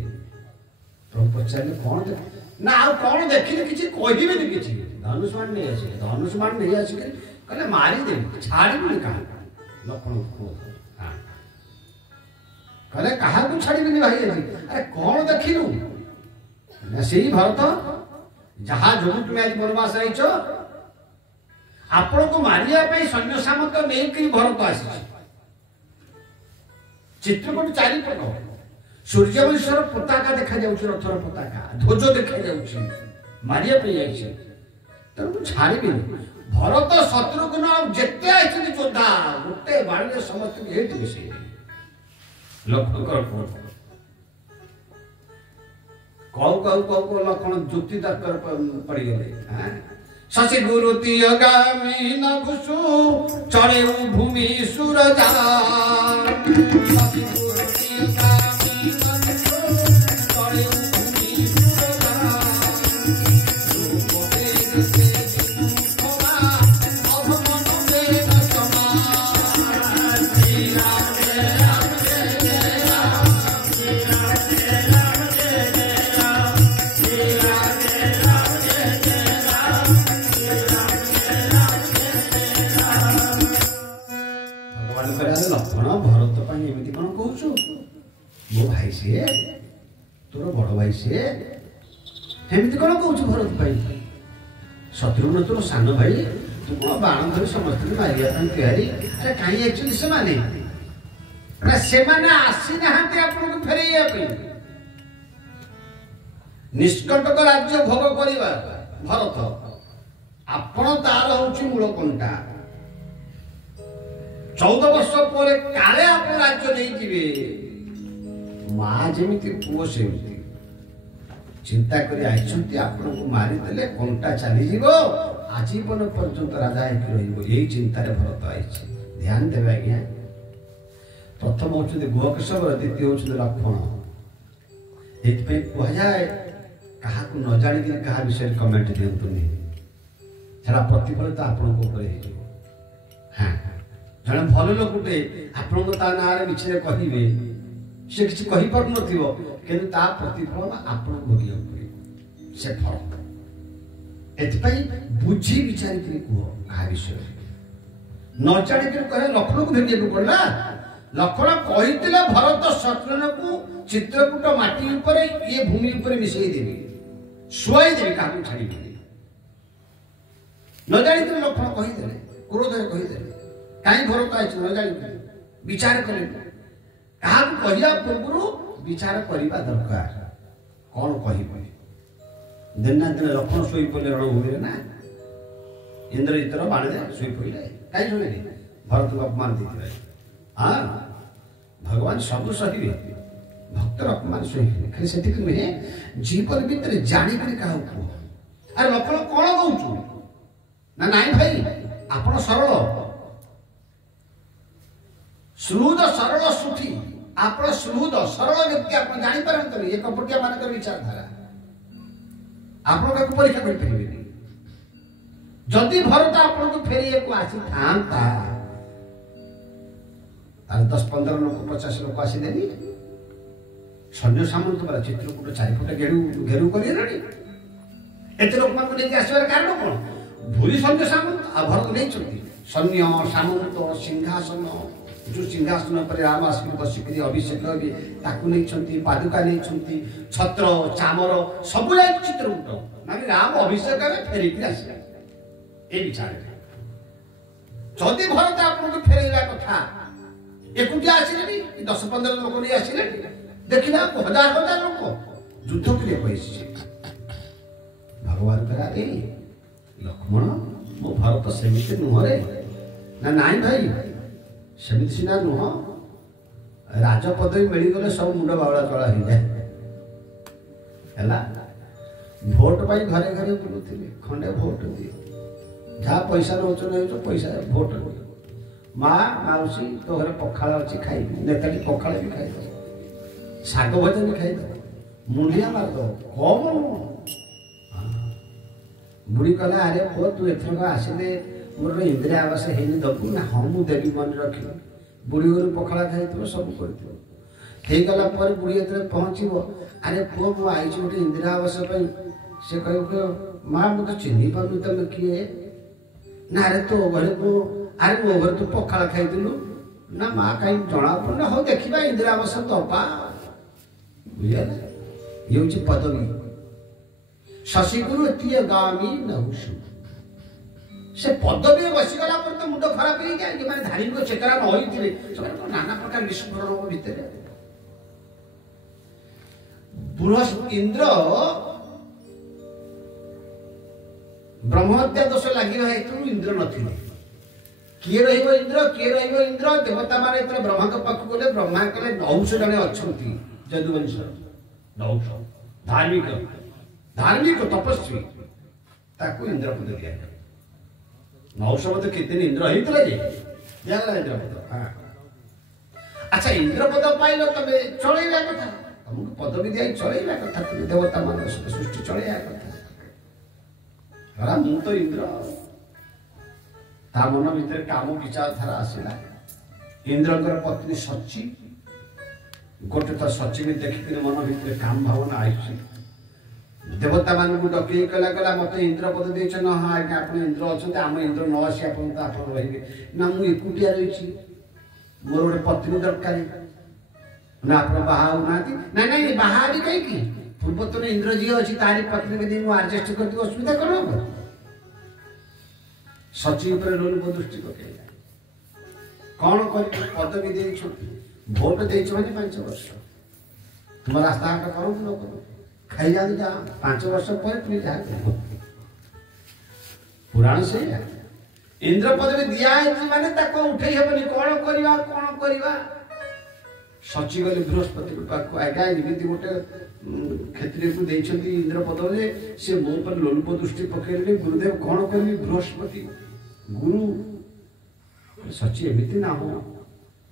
प्रभु पचारे कौन देख ना आ कौन देखिले किसी कहबे किसी धनुष्मान नहीं आस धनुष्मान नहीं आसिक कहले मारिदे छाड़बी क्या लक्ष्मण कहले क्या छाड़बी भाई अरे कौन देखिलु से भरत जहाँ जो तुम्हें आज बनवास आईच आपण को मारिया सैन्य सामंत नहीं भरत आस चित्रकूट चारिपट सूर्यवंशर पताका देखा रथर पताका ध्वज देखा मारिया तेणु छाड़बी भरत शत्रुघ्न जिते आई योद्धा गोटे बाड़ी समस्त लक्ष्मण कहू कहू कहू कहू लक्ष्मण जुक्ति तर्क पड़गले शशि गुरु तियगामी नभुसु चढ़े भूमि सुरजा शशि गुरु तियगामी नभुसु चढ़े भूमि सुरजा रूप वेद से विमुखवा अभमन वेद समान श्री राम जय राम जय जय राम श्री राम जय राम जय जय राम श्री राम जय राम जय जय राम भगवान कहले लक्ष्मण भरत पाई एमती कौन कहूँ मो भाई सी तोर बड़ भाई सी एमती कौन कहूँ भरत पाई शत्रुघ्न तोर सान भाई तू कौन बाण धरी समस्त मारिया तैयारी अरे कहीं एक्चुअली से आसी ना आपको फेरैया निष्कटक राज्य भोग करवा भरत आपण तार हूँ मूल कंटा 14 वर्ष पर काले आप राज्य नहीं जीवे माँ जमी पुओ सेमती चिंता कर आपको मारिदे कंटा चली आजीवन पर्यंत राजा यही चिंतार भरत आई ध्यान देवे आज्ञा प्रथम होती गुहकेशव द्वितीय होती लक्ष्मण ये कहुए क्या न जाणिक क्या विषय कमेंट दिंतुनि सेटा प्रतिफलित आपण हाँ जड़े भल लोकटे आपण ना मिछे कहे से किसी कहीपर न कि प्रतिफलन आपण भोग से फरक एथपाई बुझी विचारिक कह क्या विषय न जाणिक कहे लक्ष्मण को भेजिया पड़ा लक्ष्मण कही भरत शत्रुघ्न को चित्रकूट माटी ये भूमि मिसई देवी शुआई देवी क्या छाड़ी न जाणिक लक्ष्मण कहीदे क्रोध कहीदे कहीं भरत आई न जान विचार कले क्या कहया पूर्व विचार करने दरकार कौन कह दिन ना दिन लक्ष्मण शोई पड़े रणभूमि ना इंद्रजितर बाण शोई पड़े कहीं शुणे भरत को अपमान देते हाँ भगवान सब सही भक्तर अपमान सही खाली से नुहे जीवन भितर जाणिक क्या अरे लक्ष्मण कौन कहूँ ना नाई भाई आपण सरल श्रुद सरल सुखी आप श्रुद सरल व्यक्ति आप जापारत ये कपटिया मान विचारधारा आप परीक्षा करें जदि भरत आपको फेर को आसी था 10-15 लोक 50 लोक आसीदे सैन्य सामंत वाला चित्रकूट चारिपटे घेरू कर लोक मान आसवर कारण कौन भूरी सैन्य सामंत आ भरत नहीं सैन्य सामंत सिंहासन जो सिंहासन पर राम आसिक बसिक अभिषेक नहीं पादुका नहीं छत्र चामर सब चित्रकूट माने राम अभिषेक फेरिक आसे विचार जदि भरत आपको फेरवा कथा एकुटिया आसिले 10-15 लोक नहीं आसिले देखिला 1000 लोक युद्ध के भगवान कह लक्ष्मण मो भरत सेमिति नुहरे ना नाई भाई सेमिति सीना नुह राजपदवी मिलगले सब मुंड बावड़ा चला हो जाए भोट पाई घरे घरे बुलुले खंडे भोट दिए जहाँ पैसा नौ पैसा भोट माँ मौसी तो घर पखाड़ अच्छी खाई नेता पखाड़ भी खाई शाग भजा भी खाई मुंडिया मारद कम बुढ़ी कहला अरे पुओ तू एथरक आसिले मोर इंदिरा आवास होनी दबू ना हाँ मुझे देवी मन रखी बुढ़ी घर पखाड़ा खाई सब करगला बुढ़ी ये पहुँचब अरे पुओ मु आई गोटे इंदिरा आवास से कह माँ मुझे चिन्ह पार्नु तुम किए ना अरे तो घरे अरे मो घर तू पखाड़ खाइलु ना माँ कहीं जना पड़ना हो देखा इंदिरा आवास दबा बुझे ये हूँ पदवी शशि गुरु गामी नहुषु से पदवी बसीगला पर तो मुंड खराब हो जाए मैंने धार्मिक चेतना न होते नाना प्रकार विस्फोरण भितर इंद्र ब्रह्महत्या दोष लगे हेतु इंद्र नथिले किए इंद्र देवता माने ब्रह्मा पाख गले ब्रह्मा कले नहुष जड़े अच्छा जदुवंश नहुष धार्मिक तपस्वी ताको इंद्रपद दिया नौशमत कितने इंद्र होता जे दिगला इंद्रपद। हाँ अच्छा इंद्रपद पाइल तबे चलैवा कथा तुमको पदवी दिया चलैवा कथा तुम देवता मान सृष्टि चलैवा कथा हरा मु तो इंद्र ता मन भीतर काम विचारधारा आसला इंद्रकर पत्नी सची गोटे तो सची में देखिक मन भीतर काम भावना आई देवता मान को डकई कला कला मत इंद्र पद देछ न हाँ आज्ञा आप इंद्र अच्छा आम इंद्र न आसी आप रही ना मुझे एकुटिया रही मोर गोटे पत्नी दरकार ना आप बाहा ना ना बाहा भी कहीं पूर्वतन इंद्र जी अच्छी तारी पत्नी के दिन आडजस्ट कर असुविधा कौन हम सची लोलुप दृष्टि पकड़ कौन कर पदवी दे भोट दे 5 वर्ष तुम रास्ता घाट करो न करो खाई जा 5 वर्ष पर तुम जहाँ कर पुराण से इंद्र पदवी दिया माने ताको उठे हेबनी कौन करवा सची गले बृहस्पति पाक आज्ञा एमती गोटे क्षत्रिय को देइछंती इंद्र पद से मो पर लोलुप दृष्टि पकड़े गुरुदेव कौन करी बृहस्पति गुरु सची एमती ना हो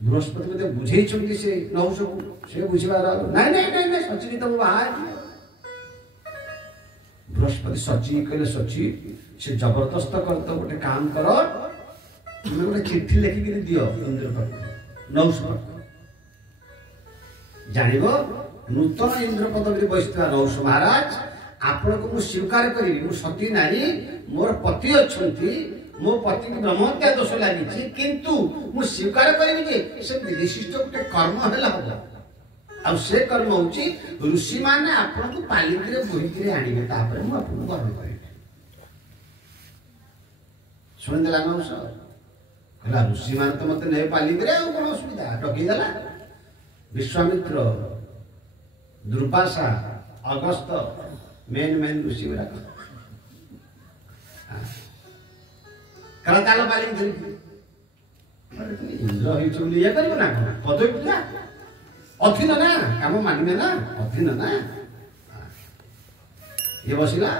बृहस्पति मते बुझे से नहुष को से बुझिबार नहीं नहीं नहीं नहीं सची तो बाहर बृहस्पति सची कहले सची से जबरदस्त कर तो गोटे काम कर तुम गोटे चिट्ठी लिखिक दियो इंद्र पर नहुष जानिब नूतन इंद्र पदवी बसता नहुष महाराज आपण को मु स्वीकार करी मु सती नारी मोर पति अच्छी मो पति को ब्रह्महत्या दोष लगी किंतु मु स्वीकार करी जे से विशिष्ट गोटे कर्म हेला हो आ से कर्म होची ऋषि माने आपण को पालिक रे बोहिक रे आनिबे तापर मु आपण को ग्रहण करी सुन देला नहुष कहला ऋषि माने तो मते नै पालिक रे कोन असुविधा टकी देला विश्वामित्र दुर्वासा अगस्त मेन ऋषि गुरा कला पालिक धरी इंद्र होई चुली ये करबो ना पदवी पूजा अधीन ना काम मानिबे ना अधीन ना ये बसिला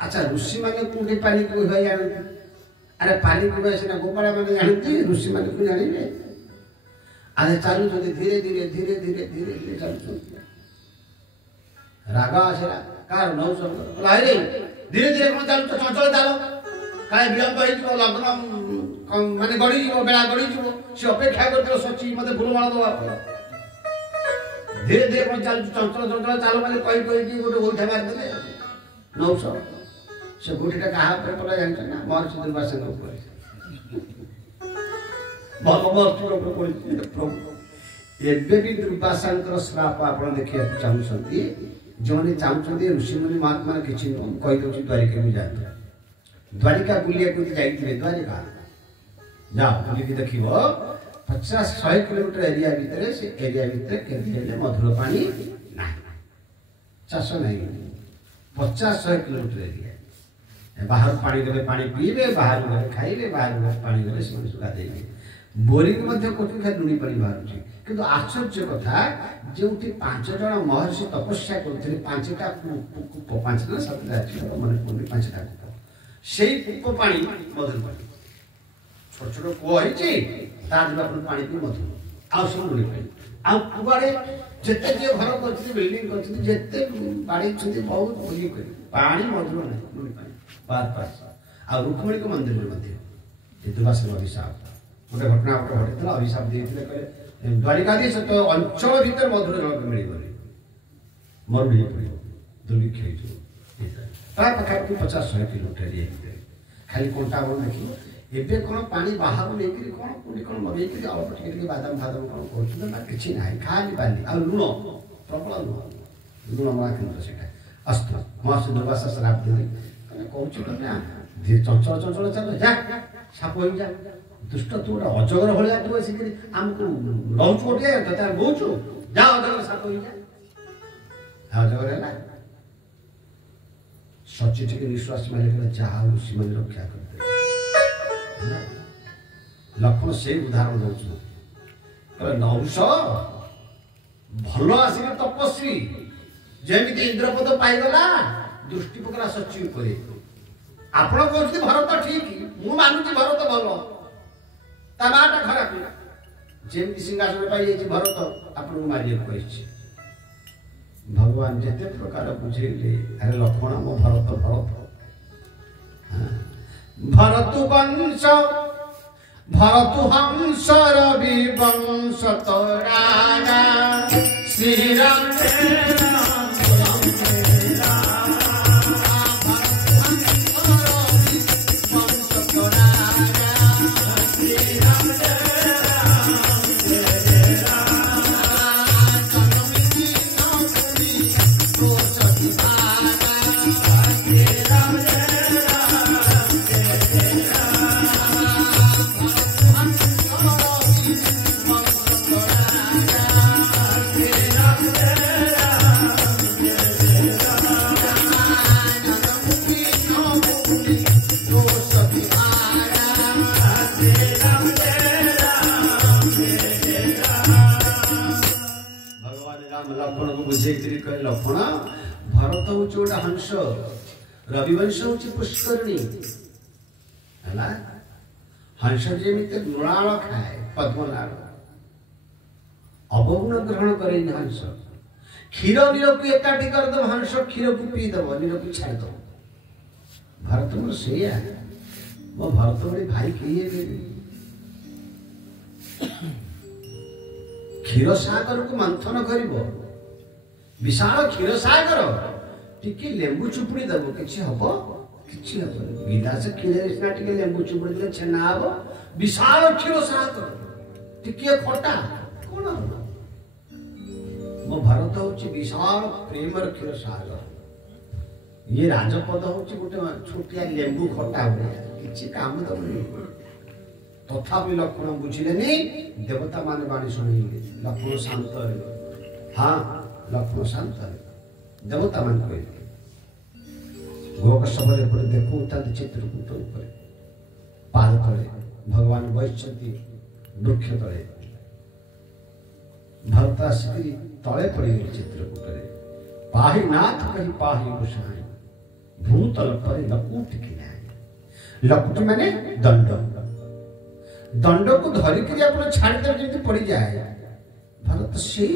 अच्छा ऋषि माने कोके पालिक को होई जान अरे पालिक को से ना गोपाल माने जानती ऋषि माने को जानिबे अरे चालू तो धीरे धीरे धीरे धीरे धीरे धीरे चालू रागा आसेला कार नौ सब लाइरे धीरे धीरे कोन चालू तो चंचल चालो काय विलंब होई जो लग्न माने गड़ी जो बेला गड़ी जो से अपेक्षा करतो सची मते फुलमाला दो धीरे धीरे कोन चालू चंचल चंचल चालो माने कहि कहि कि गोटे गोइठा मार देले नौ सब से गोइठा कहा पर पला जानछ ना मोर सुंदर बासे न ऊपर एबे भी दुर्वासांकर श्राप आपण देखिया चाहूछंती जोने चाहूछंती ऋषि मुनि महात्मा किछि कहि दउछि द्वारिका में जात द्वारिका बुलिया को जाइथिले द्वारिका जाओ बुली के देखिबो 50-100 किलोमीटर एरिया भीतर से एरिया भीतर केले मधुर पानी नाही चाष नहीं 50-100 किलोमीटर एरिया बाहर पानी गले पानी पीबे बाहर गले खाइबे बाहर गले पानी गले से सुगा देबे बोरिंग मध्य कोठी खा लुणी पानी बाहर किंतु आश्चर्य कथा जोटी 5 जन महर्षि तपस्या करथिले 5टा 5टा 7टा मन 5टा से कूप पानी मधुर पानी छोट छोट कुआ होइछि ता दिबा पानी पी मधुर आ सब लुणी पानी आ कुआड़े जते जे घर करछि बिल्डिंग करछि जते बाड़ी छथि बहुत बोली कर पानी मधुर नहीं लुणी पानी बात पास आ रुक्मणी को मंदिर में मध्य ये दुबास अभिशाप गोटे घटना गोटे घटी अभिशाप देते कहे द्वारिकाधीश तो अंचल भीतर मधुर जल मिल गले मरुड़ी पड़े दुर्भिक्ष पाखापाखि 50-100 किलोमीटर एरिया खाली कंटा बड़ देखिए एबे कौन पानी बाहर लेकर कौन कोटी कौन लगे अल्प टे बादाम फादाम कौन कर कि ना खाली बाली आ लुण प्रबल लुण मना केन्द्र से अस्तु महर्षि दुर्वासा श्राप देले कौन धीरे चंचल चंचल चल जा साप हो जा दुष्ट तू गोटे अजगर भाया तू आसिक आमको रोचु गोटे तो बोचु जा अजगर साप हो जा अजगर है सची टे निश्वास मारे जहा ऋषि मैंने रक्षा करते लक्ष्मण से उदाहरण दौर नहुष भल आसिक तपस्वी जमी इंद्रपद पाईगला दृष्टि पकड़ा सची ଆପଣ କହୁଛନ୍ତି ଭରତ ଠିକ, ମୁଁ ମାନୁଛି ଭରତ ଭଲ, ତା ମାଟା ଖରାପ। ଯେମିତି ସିଂହାସନ ପାଇଯାଇଛି ଭରତ ଆପଣଙ୍କୁ ମାରିବାକୁ କହିଛି। ଭଗବାନ ଯେତେ ପ୍ରକାର ବୁଝେଇଲେ, ଆରେ ଲକ୍ଷ୍ମଣ ମୋ ଭରତ ଭରତ ଭରତୁ ବଂଶ ଭରତୁ ହଂସ ରବି ବଂଶ ତୋରାରା ଶ୍ରୀରାମ लक्षण भरत हूँ गोटे हंस, रविवंश हूँ पुष्करणी है। हंस जमी मृणाल खाए पद्मनाल अवगुण ग्रहण करे हंस। क्षीर नीर को एकाठी करदे हंस, क्षीर को पीदब नीर को छाड़द। भरत मोर से मो भरत बड़े भाई किए क्षीर सागर को मंथन कर विशाल क्षीर सागर टिके लेंबू चुपुड़ी दब कि हम कि गिलास क्षीर टे लेंबू चुपुड़ी दे छेना हम। विशाल क्षीर सागर टिके खटा कौन मो भरत हूँ विशाल प्रेमर क्षीर सागर। ये राजपद हूँ गोटे छोटिया लेंबू खटा हुए कि काम दबनी। तथापि लक्ष्मण बुझिले देवता माने बाणी शुणिले। लक्ष्मण शांत हाँ लक्ष्मण शांत देवता मान कह गोक सब देखू चित्रकूट पाद तले भगवान बसती वृक्ष तले। भरत आसिक तले पड़े चित्रकूट पाही नाथ कही पाही गोसाई भूतल पर लकुट कि लकुट माने दंड। दंड को धरिक छाड़देव जमी पड़ जाए भरत से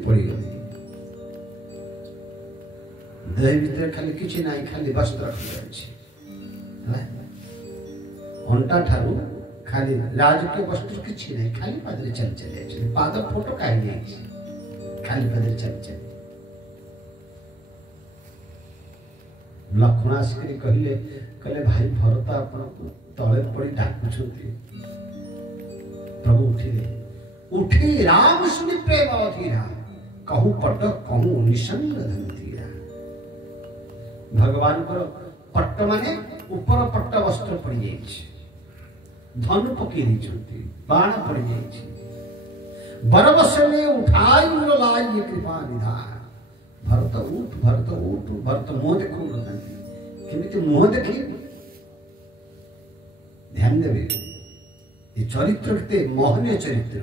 पड़ गए। देह भीतर खाली किसी ना खाली वस्त्र अंटा ठारू खाली राजकीय वस्त्र किसी ना खाली पादरे चली चले पाद फोटो कहीं खाली पादरे चली चले। लक्ष्मण आसिक कहले कहले भाई भरत आपण तले पड़ी डाकुंट। प्रभु उठिले उठी राम सुनि प्रेम अधीरा कहूँ पट कहूँ निसंग धनतीरा। भगवान पट्ट माने ऊपर पट्ट वस्त्र पड़ जाए धनु पकई बाण पड़ जाए बरबसने उठाई लाई कृपा निधान। भरत उठ भरत उठ भरत मुह देखु केमिति मुह देखी ध्यान देवे। ये चरित्र के मोहनीय चरित्र।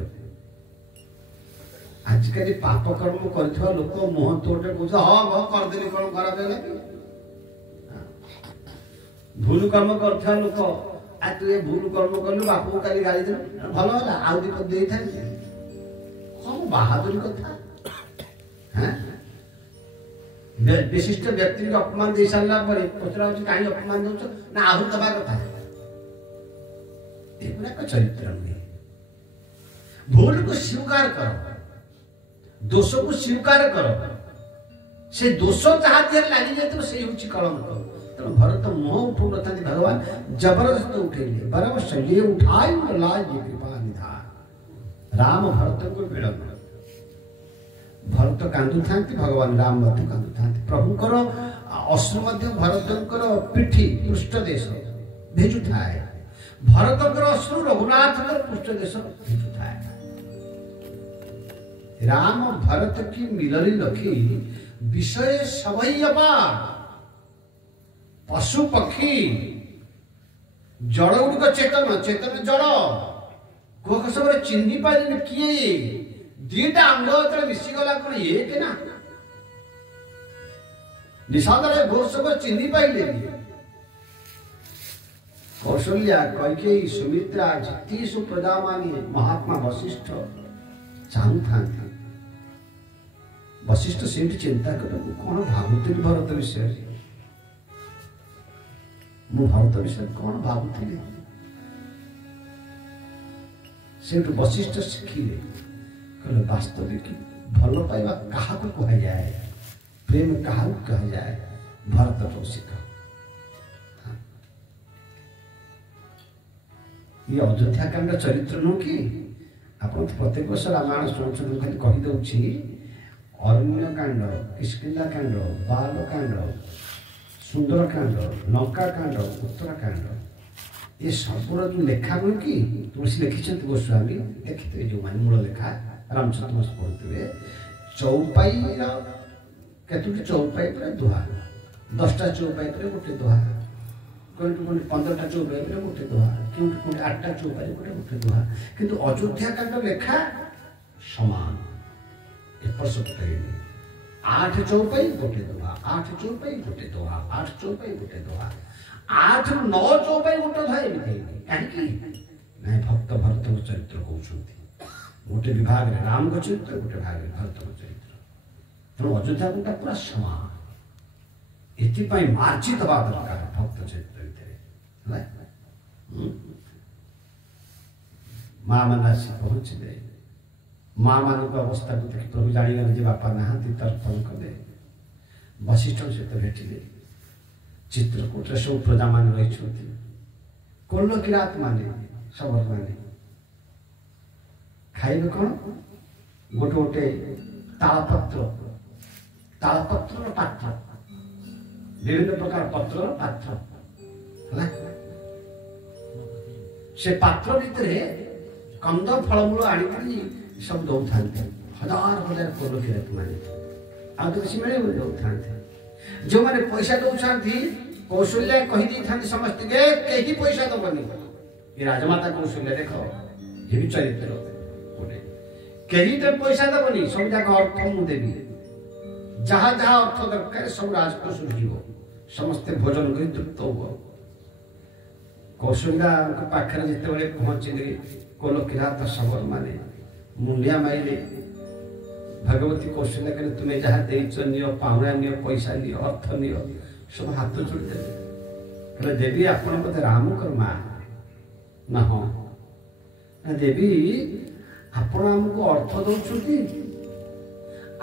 आजकल पाप कर्म कर लोक मुह तोड़े कह हाँ करदेली कौन खराब है भूल कर्म कर लोक आ तू ये भूल कर्म कलु बाप को काली गाली दे भल है आउ दे था सब बहादुरी कथा। विशिष्ट व्यक्ति को अपमान दे सारा पचरा कहीं अपमान दौ ना आहु दबा कथा एक चरित्र नुहे। भूल को स्वीकार कर दोष को स्वीकार कर से दोष जहाँ दिहर लगी जाए से हूँ कलंक। तेणु भरत मुह उठू न भगवान जबरदस्त उठेले बराबर से उठाई लाज कृपा निधान। राम भरत को विलंब भरत कांदु था भगवान राम कांदु था। प्रभुंकर अश्रु भरतर पिठी पृष्ठदेश भेजु थाए भरतर अश्रु रघुनाथ पृष्ठदेश भेजु थाए। राम भरत की मिलनी लखी विषय सबई अपार पशु पक्षी जड़ गुड़िक चेतन चेतन जड़ कुह सब चिन्ह पारे किए दीटा अंग जो मिशीगला कौन ये के ना निषाद घोष सब चिन्ह पाइले कौशल्या कैकेयी सुमित्रा जिते सब प्रजा माने महात्मा वशिष्ठ चाहू था वशिष्ठ से चिंता कर कौन भावुली भरत विषय मु भरत विषय कौन भावुली से वशिष्ठ शिखिले कहले वास्तविक भल पाइबा क्या कह जाए प्रेम क्या कह जाए भरत को शिख ये अयोध्या कांड चरित्र नु कि आप प्रत्येक वर्ष रामायण शुणुन खाली कहीदे अरण्य कांड किष्किंधा कांड बाल कांड सुंदर कांड लंका कांड उत्तराकांड ये सबूर जो लेखा नु कि तुलसी लिखिं गोस्वामी देखते जो मान मूल लेखा रामचंद्र पढ़ुवे चौपाई केतोटी चौपाई पर दुहा 10टा चौपाई पर गोटे दुहा कोटी 15टा चौपाई पर गोटे दुहा कोटी 8टा चौपाई पर गोटे दुहा किंतु अयोध्या कांड लेखा समान एपर सप्ताह 8 चौपाई गोटे दुहा 8 चौपाई गोटे दुहा 8 चौपाई गोटे दुहा 8 ରୁ 9 चौपाई गोटे दुहा एमती कहीं ना भक्त भरत चरित्र कहते गोटे विभाग में राम को चरित्र गोटे भाग में भरत को चरित्र तेणु अयोध्या कांड पूरा समान एपाई मार्जित हवा दरकार भक्त चरित्र भितर माँ मान आसी पहुँचले माँ मान अवस्था को देख प्रभु जाणीगले जे बापा नहांती तर्पण कले वशिष्ठ सहित भेटिले चित्रकूट सब प्रजा मान रही कोल्ल किरात माने शबर माने खाइबे कौन गोटे गोटे तालपत्र पात्र विभिन्न प्रकार पत्र पात्र से पात्र भितर कंद फलमूल आनी सब दौ था हजार हजार कोल्ल किरात माने आउ तो किसी मिले दौ था जो मैंने पैसा दौरान कौशल्या कहीदे था समस्त के कहीं पैसा दबनी ये राजमाता कौशल्या देख ये भी चरित्र कहीं तो पैसा दबनी सब जाक अर्थ मुदेवी जहाँ जहाँ अर्थ दरकार सब राजकोष जीव समस्ते भोजन कर तृप्त हो कौशल्या पाखे जिते पहुँचले कोल्ल किरात शबर माने मुंडिया मारे भगवती कौशल्या कहले तुम्हें जहाँ देच नियो पाहुणा नियो पैसा नियो अर्थ नियो सब हाथ जोड़ी दे कहले देवी आपण बोधे रामकर माँ ना हाँ ना देवी आपण आमको अर्थ दौरान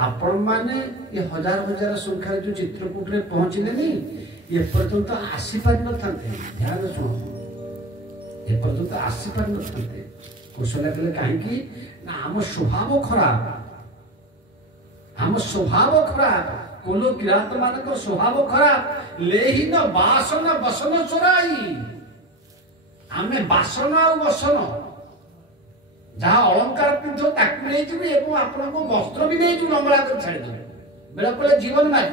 आपण माने ये हजार हजार संख्या जो चित्रकूट रे पहुंचले नहीं ये पर्यंत आसी पार न थांते ध्यान सुनो ये पर्यंत आसी पार न थांते कौशल्या कहले काहे ना आम स्वभाव खराब आम स्वभाव खराब कोल्ल किरात मान स्वभाव खराब लेही न बासन बसन चोराई आमे बासन आ बसन जहाँ अलंकार पिंध ताकू नहीं जी आपण को वस्त्र भी नहीं जी लंगड़ा कर छाड़ी देवे बेला पड़े जीवन मार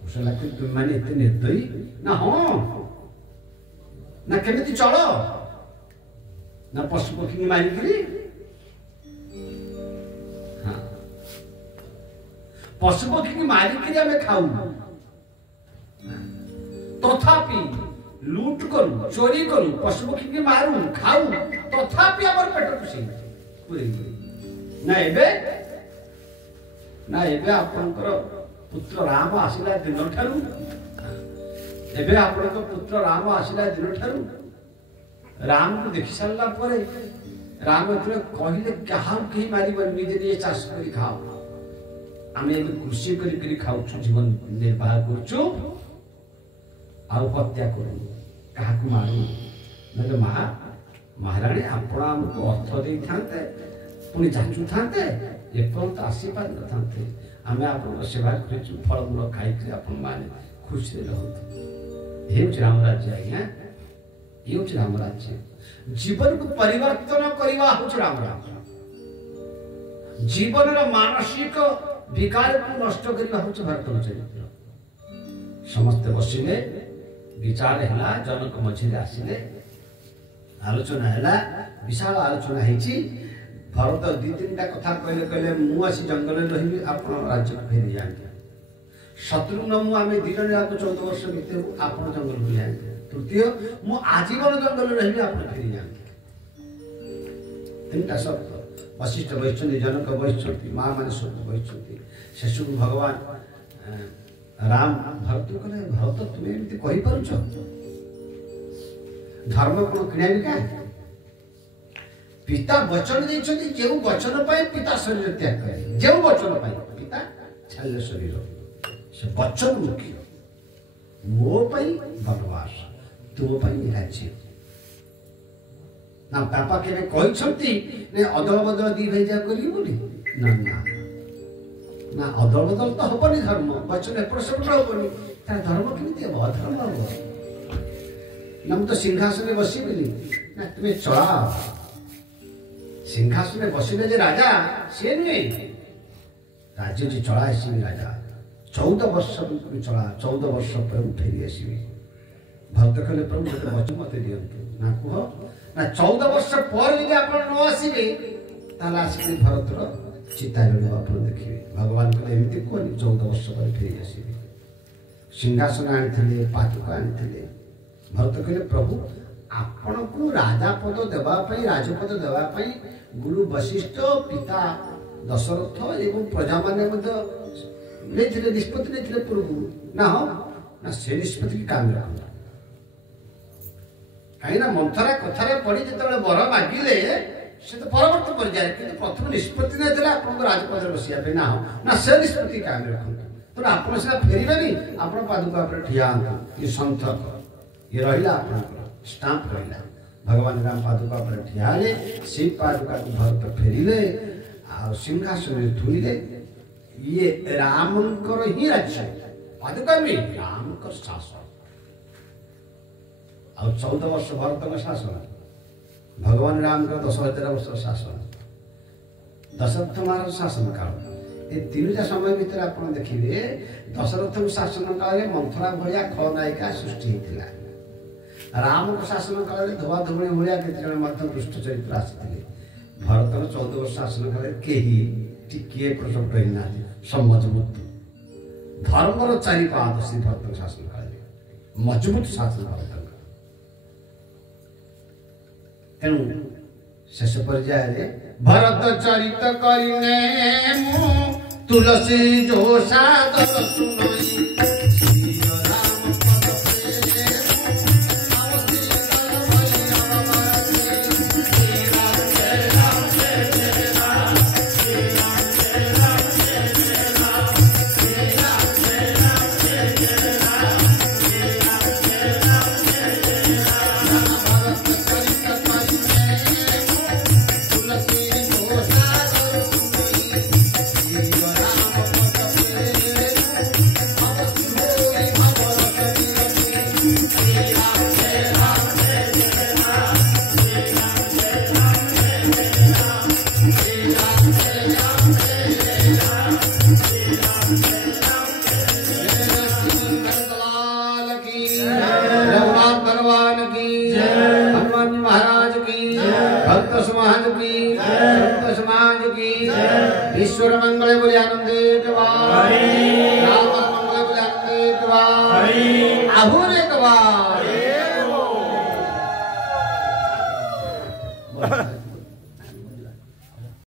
कौशल्या तुम मैंने इतने निर्दयी ना हाँ ना केमिति चल ना पशु पक्षी मारिकी हाँ पशु पक्षी मारिकी आम खाऊ तथापि लूट करू चोरी करू पशु पक्षी की मारू खाऊ तथापि हमर पेट पुसी ना एबे आपनकर पुत्र राम आसिला दिन ठारू एबे आपनकर पुत्र राम आसिला दिन ठारू राम को देखि सारला परे राम एतले कहिले कहा कहीं मारिबन निजे निजे चाष करी खाओ आमे एबे कृषि करी खाऊ जीवन निर्वाह करछु आउ हत्या करू क्या मारू ना माँ महाराणी आपण आमको अर्थ दे था पुणी जाचु था एपर्यंत आसी पार न था आम आप सेवा कर फलमूल खाई आपण मैंने खुशी रहते ये राम राज्य आज्ञा ये राम राज्य जीवन को परिवर्तन करवा राम राज्य जीवन मानसिक विकार को नष्ट करवा भरत चरित्र समस्ते बसिले विचार है जनक मझे आसिले आलोचना है विशाल आलोचना है भरत 2-3टा कथा कहले कहले मु आसी जंगल रही आप राज्य फेरी जाए शत्रुघ्न मु आम दी जन जाक 14 वर्ष बीते आप जंगल को जाए। तृतीय मु आजीवन जंगल रही आप फेरी जाए। 3टा शब्द वशिष्ठ बहिष्ठ जनक बहिष्ठ माँ मैंने सब बहिष्ठ शेष को भगवान राम भरत कहले भरत तुम्हें एमती कही पारुछ धर्म कौन किणा बिका पिता वचन देइछथि जेउ वचन पाए पिता शरीर त्याग करे जेउ वचन पाए पिता छाल शरीर से वचन मुख्य मो पाई वनवास तुम पाई राज्य ना बापा केबे कहिछथि ने अदल बदल दी भाई जा करी बोली ना ना ना अदल बदल तो हबनी धर्म वचन एपट सेपट हबनी ता धर्म केमती हब अधर्म हब ना तो सिंहासन बसी बोली ना तुम्हें चला सिंहासन बसिले जे राजा से नुहे राज्य जी चला आसबि राजा 14 वर्ष तुम चला 14 वर्ष पर फेरी आसबि भक्त कहले प्रभु गोटे वचन मत दियंतु ना कह ना 14 वर्ष पर यदि आप न आसबे ताला आसबि भरतर चिता जल आप देखिए भगवान कहले एमती कहनी 14 वर्ष पर फेरी आसबि सिंहासन आनी पादुका आनी भरत कहले प्रभु आपण को राजा पद देवा राजपद देवा गुरु वशिष्ठ पिता दशरथ एवं प्रजा माने निष्पत्ति नहीं पूर्व ना हो ना से निष्पत्ति काम रख कहीं मंथरा कथार पड़ी जो बर मागिले से तो परवर्त पर जाए कि प्रथम निष्पत्ति नहीं आपको राजपद बसिया ना हो ना से निष्पत्ति काम रखु तो आप फेरबे आप पादुका ठिया ये संथक ये रहा स्टाम्प रहा भगवान राम पादुका पर ठिया से पादुका को भरत फेरिले आ सिंहासन थुईले ये रामकर ही राज्य पादुका में रामकर शासन आ 14 वर्ष भरत का शासन भगवान राम का 10,000 वर्ष शासन दशरथ महाराज शासन काल ये 3टा समय भीतर आप देखिए दशरथ शासन काल में मंथरा भाया खलनायिका सृष्टि होता राम को शासन काल में धोआ धुणी भाया के दुष्ट चरित्र आसी भरतर 14 वर्ष शासन काल कहीं टिके प्रसक्त होना सब मजबूत धर्मर 4 पाद श्री भरत शासन काल मजबूत शासन भरत तेणु शेष पर्याय भरत चरित करिने मु तुलसी जो सादर सुनई ईश्वर मंगल बोले आनंदित राम मंगल बोले आनंदित आहुर एक बार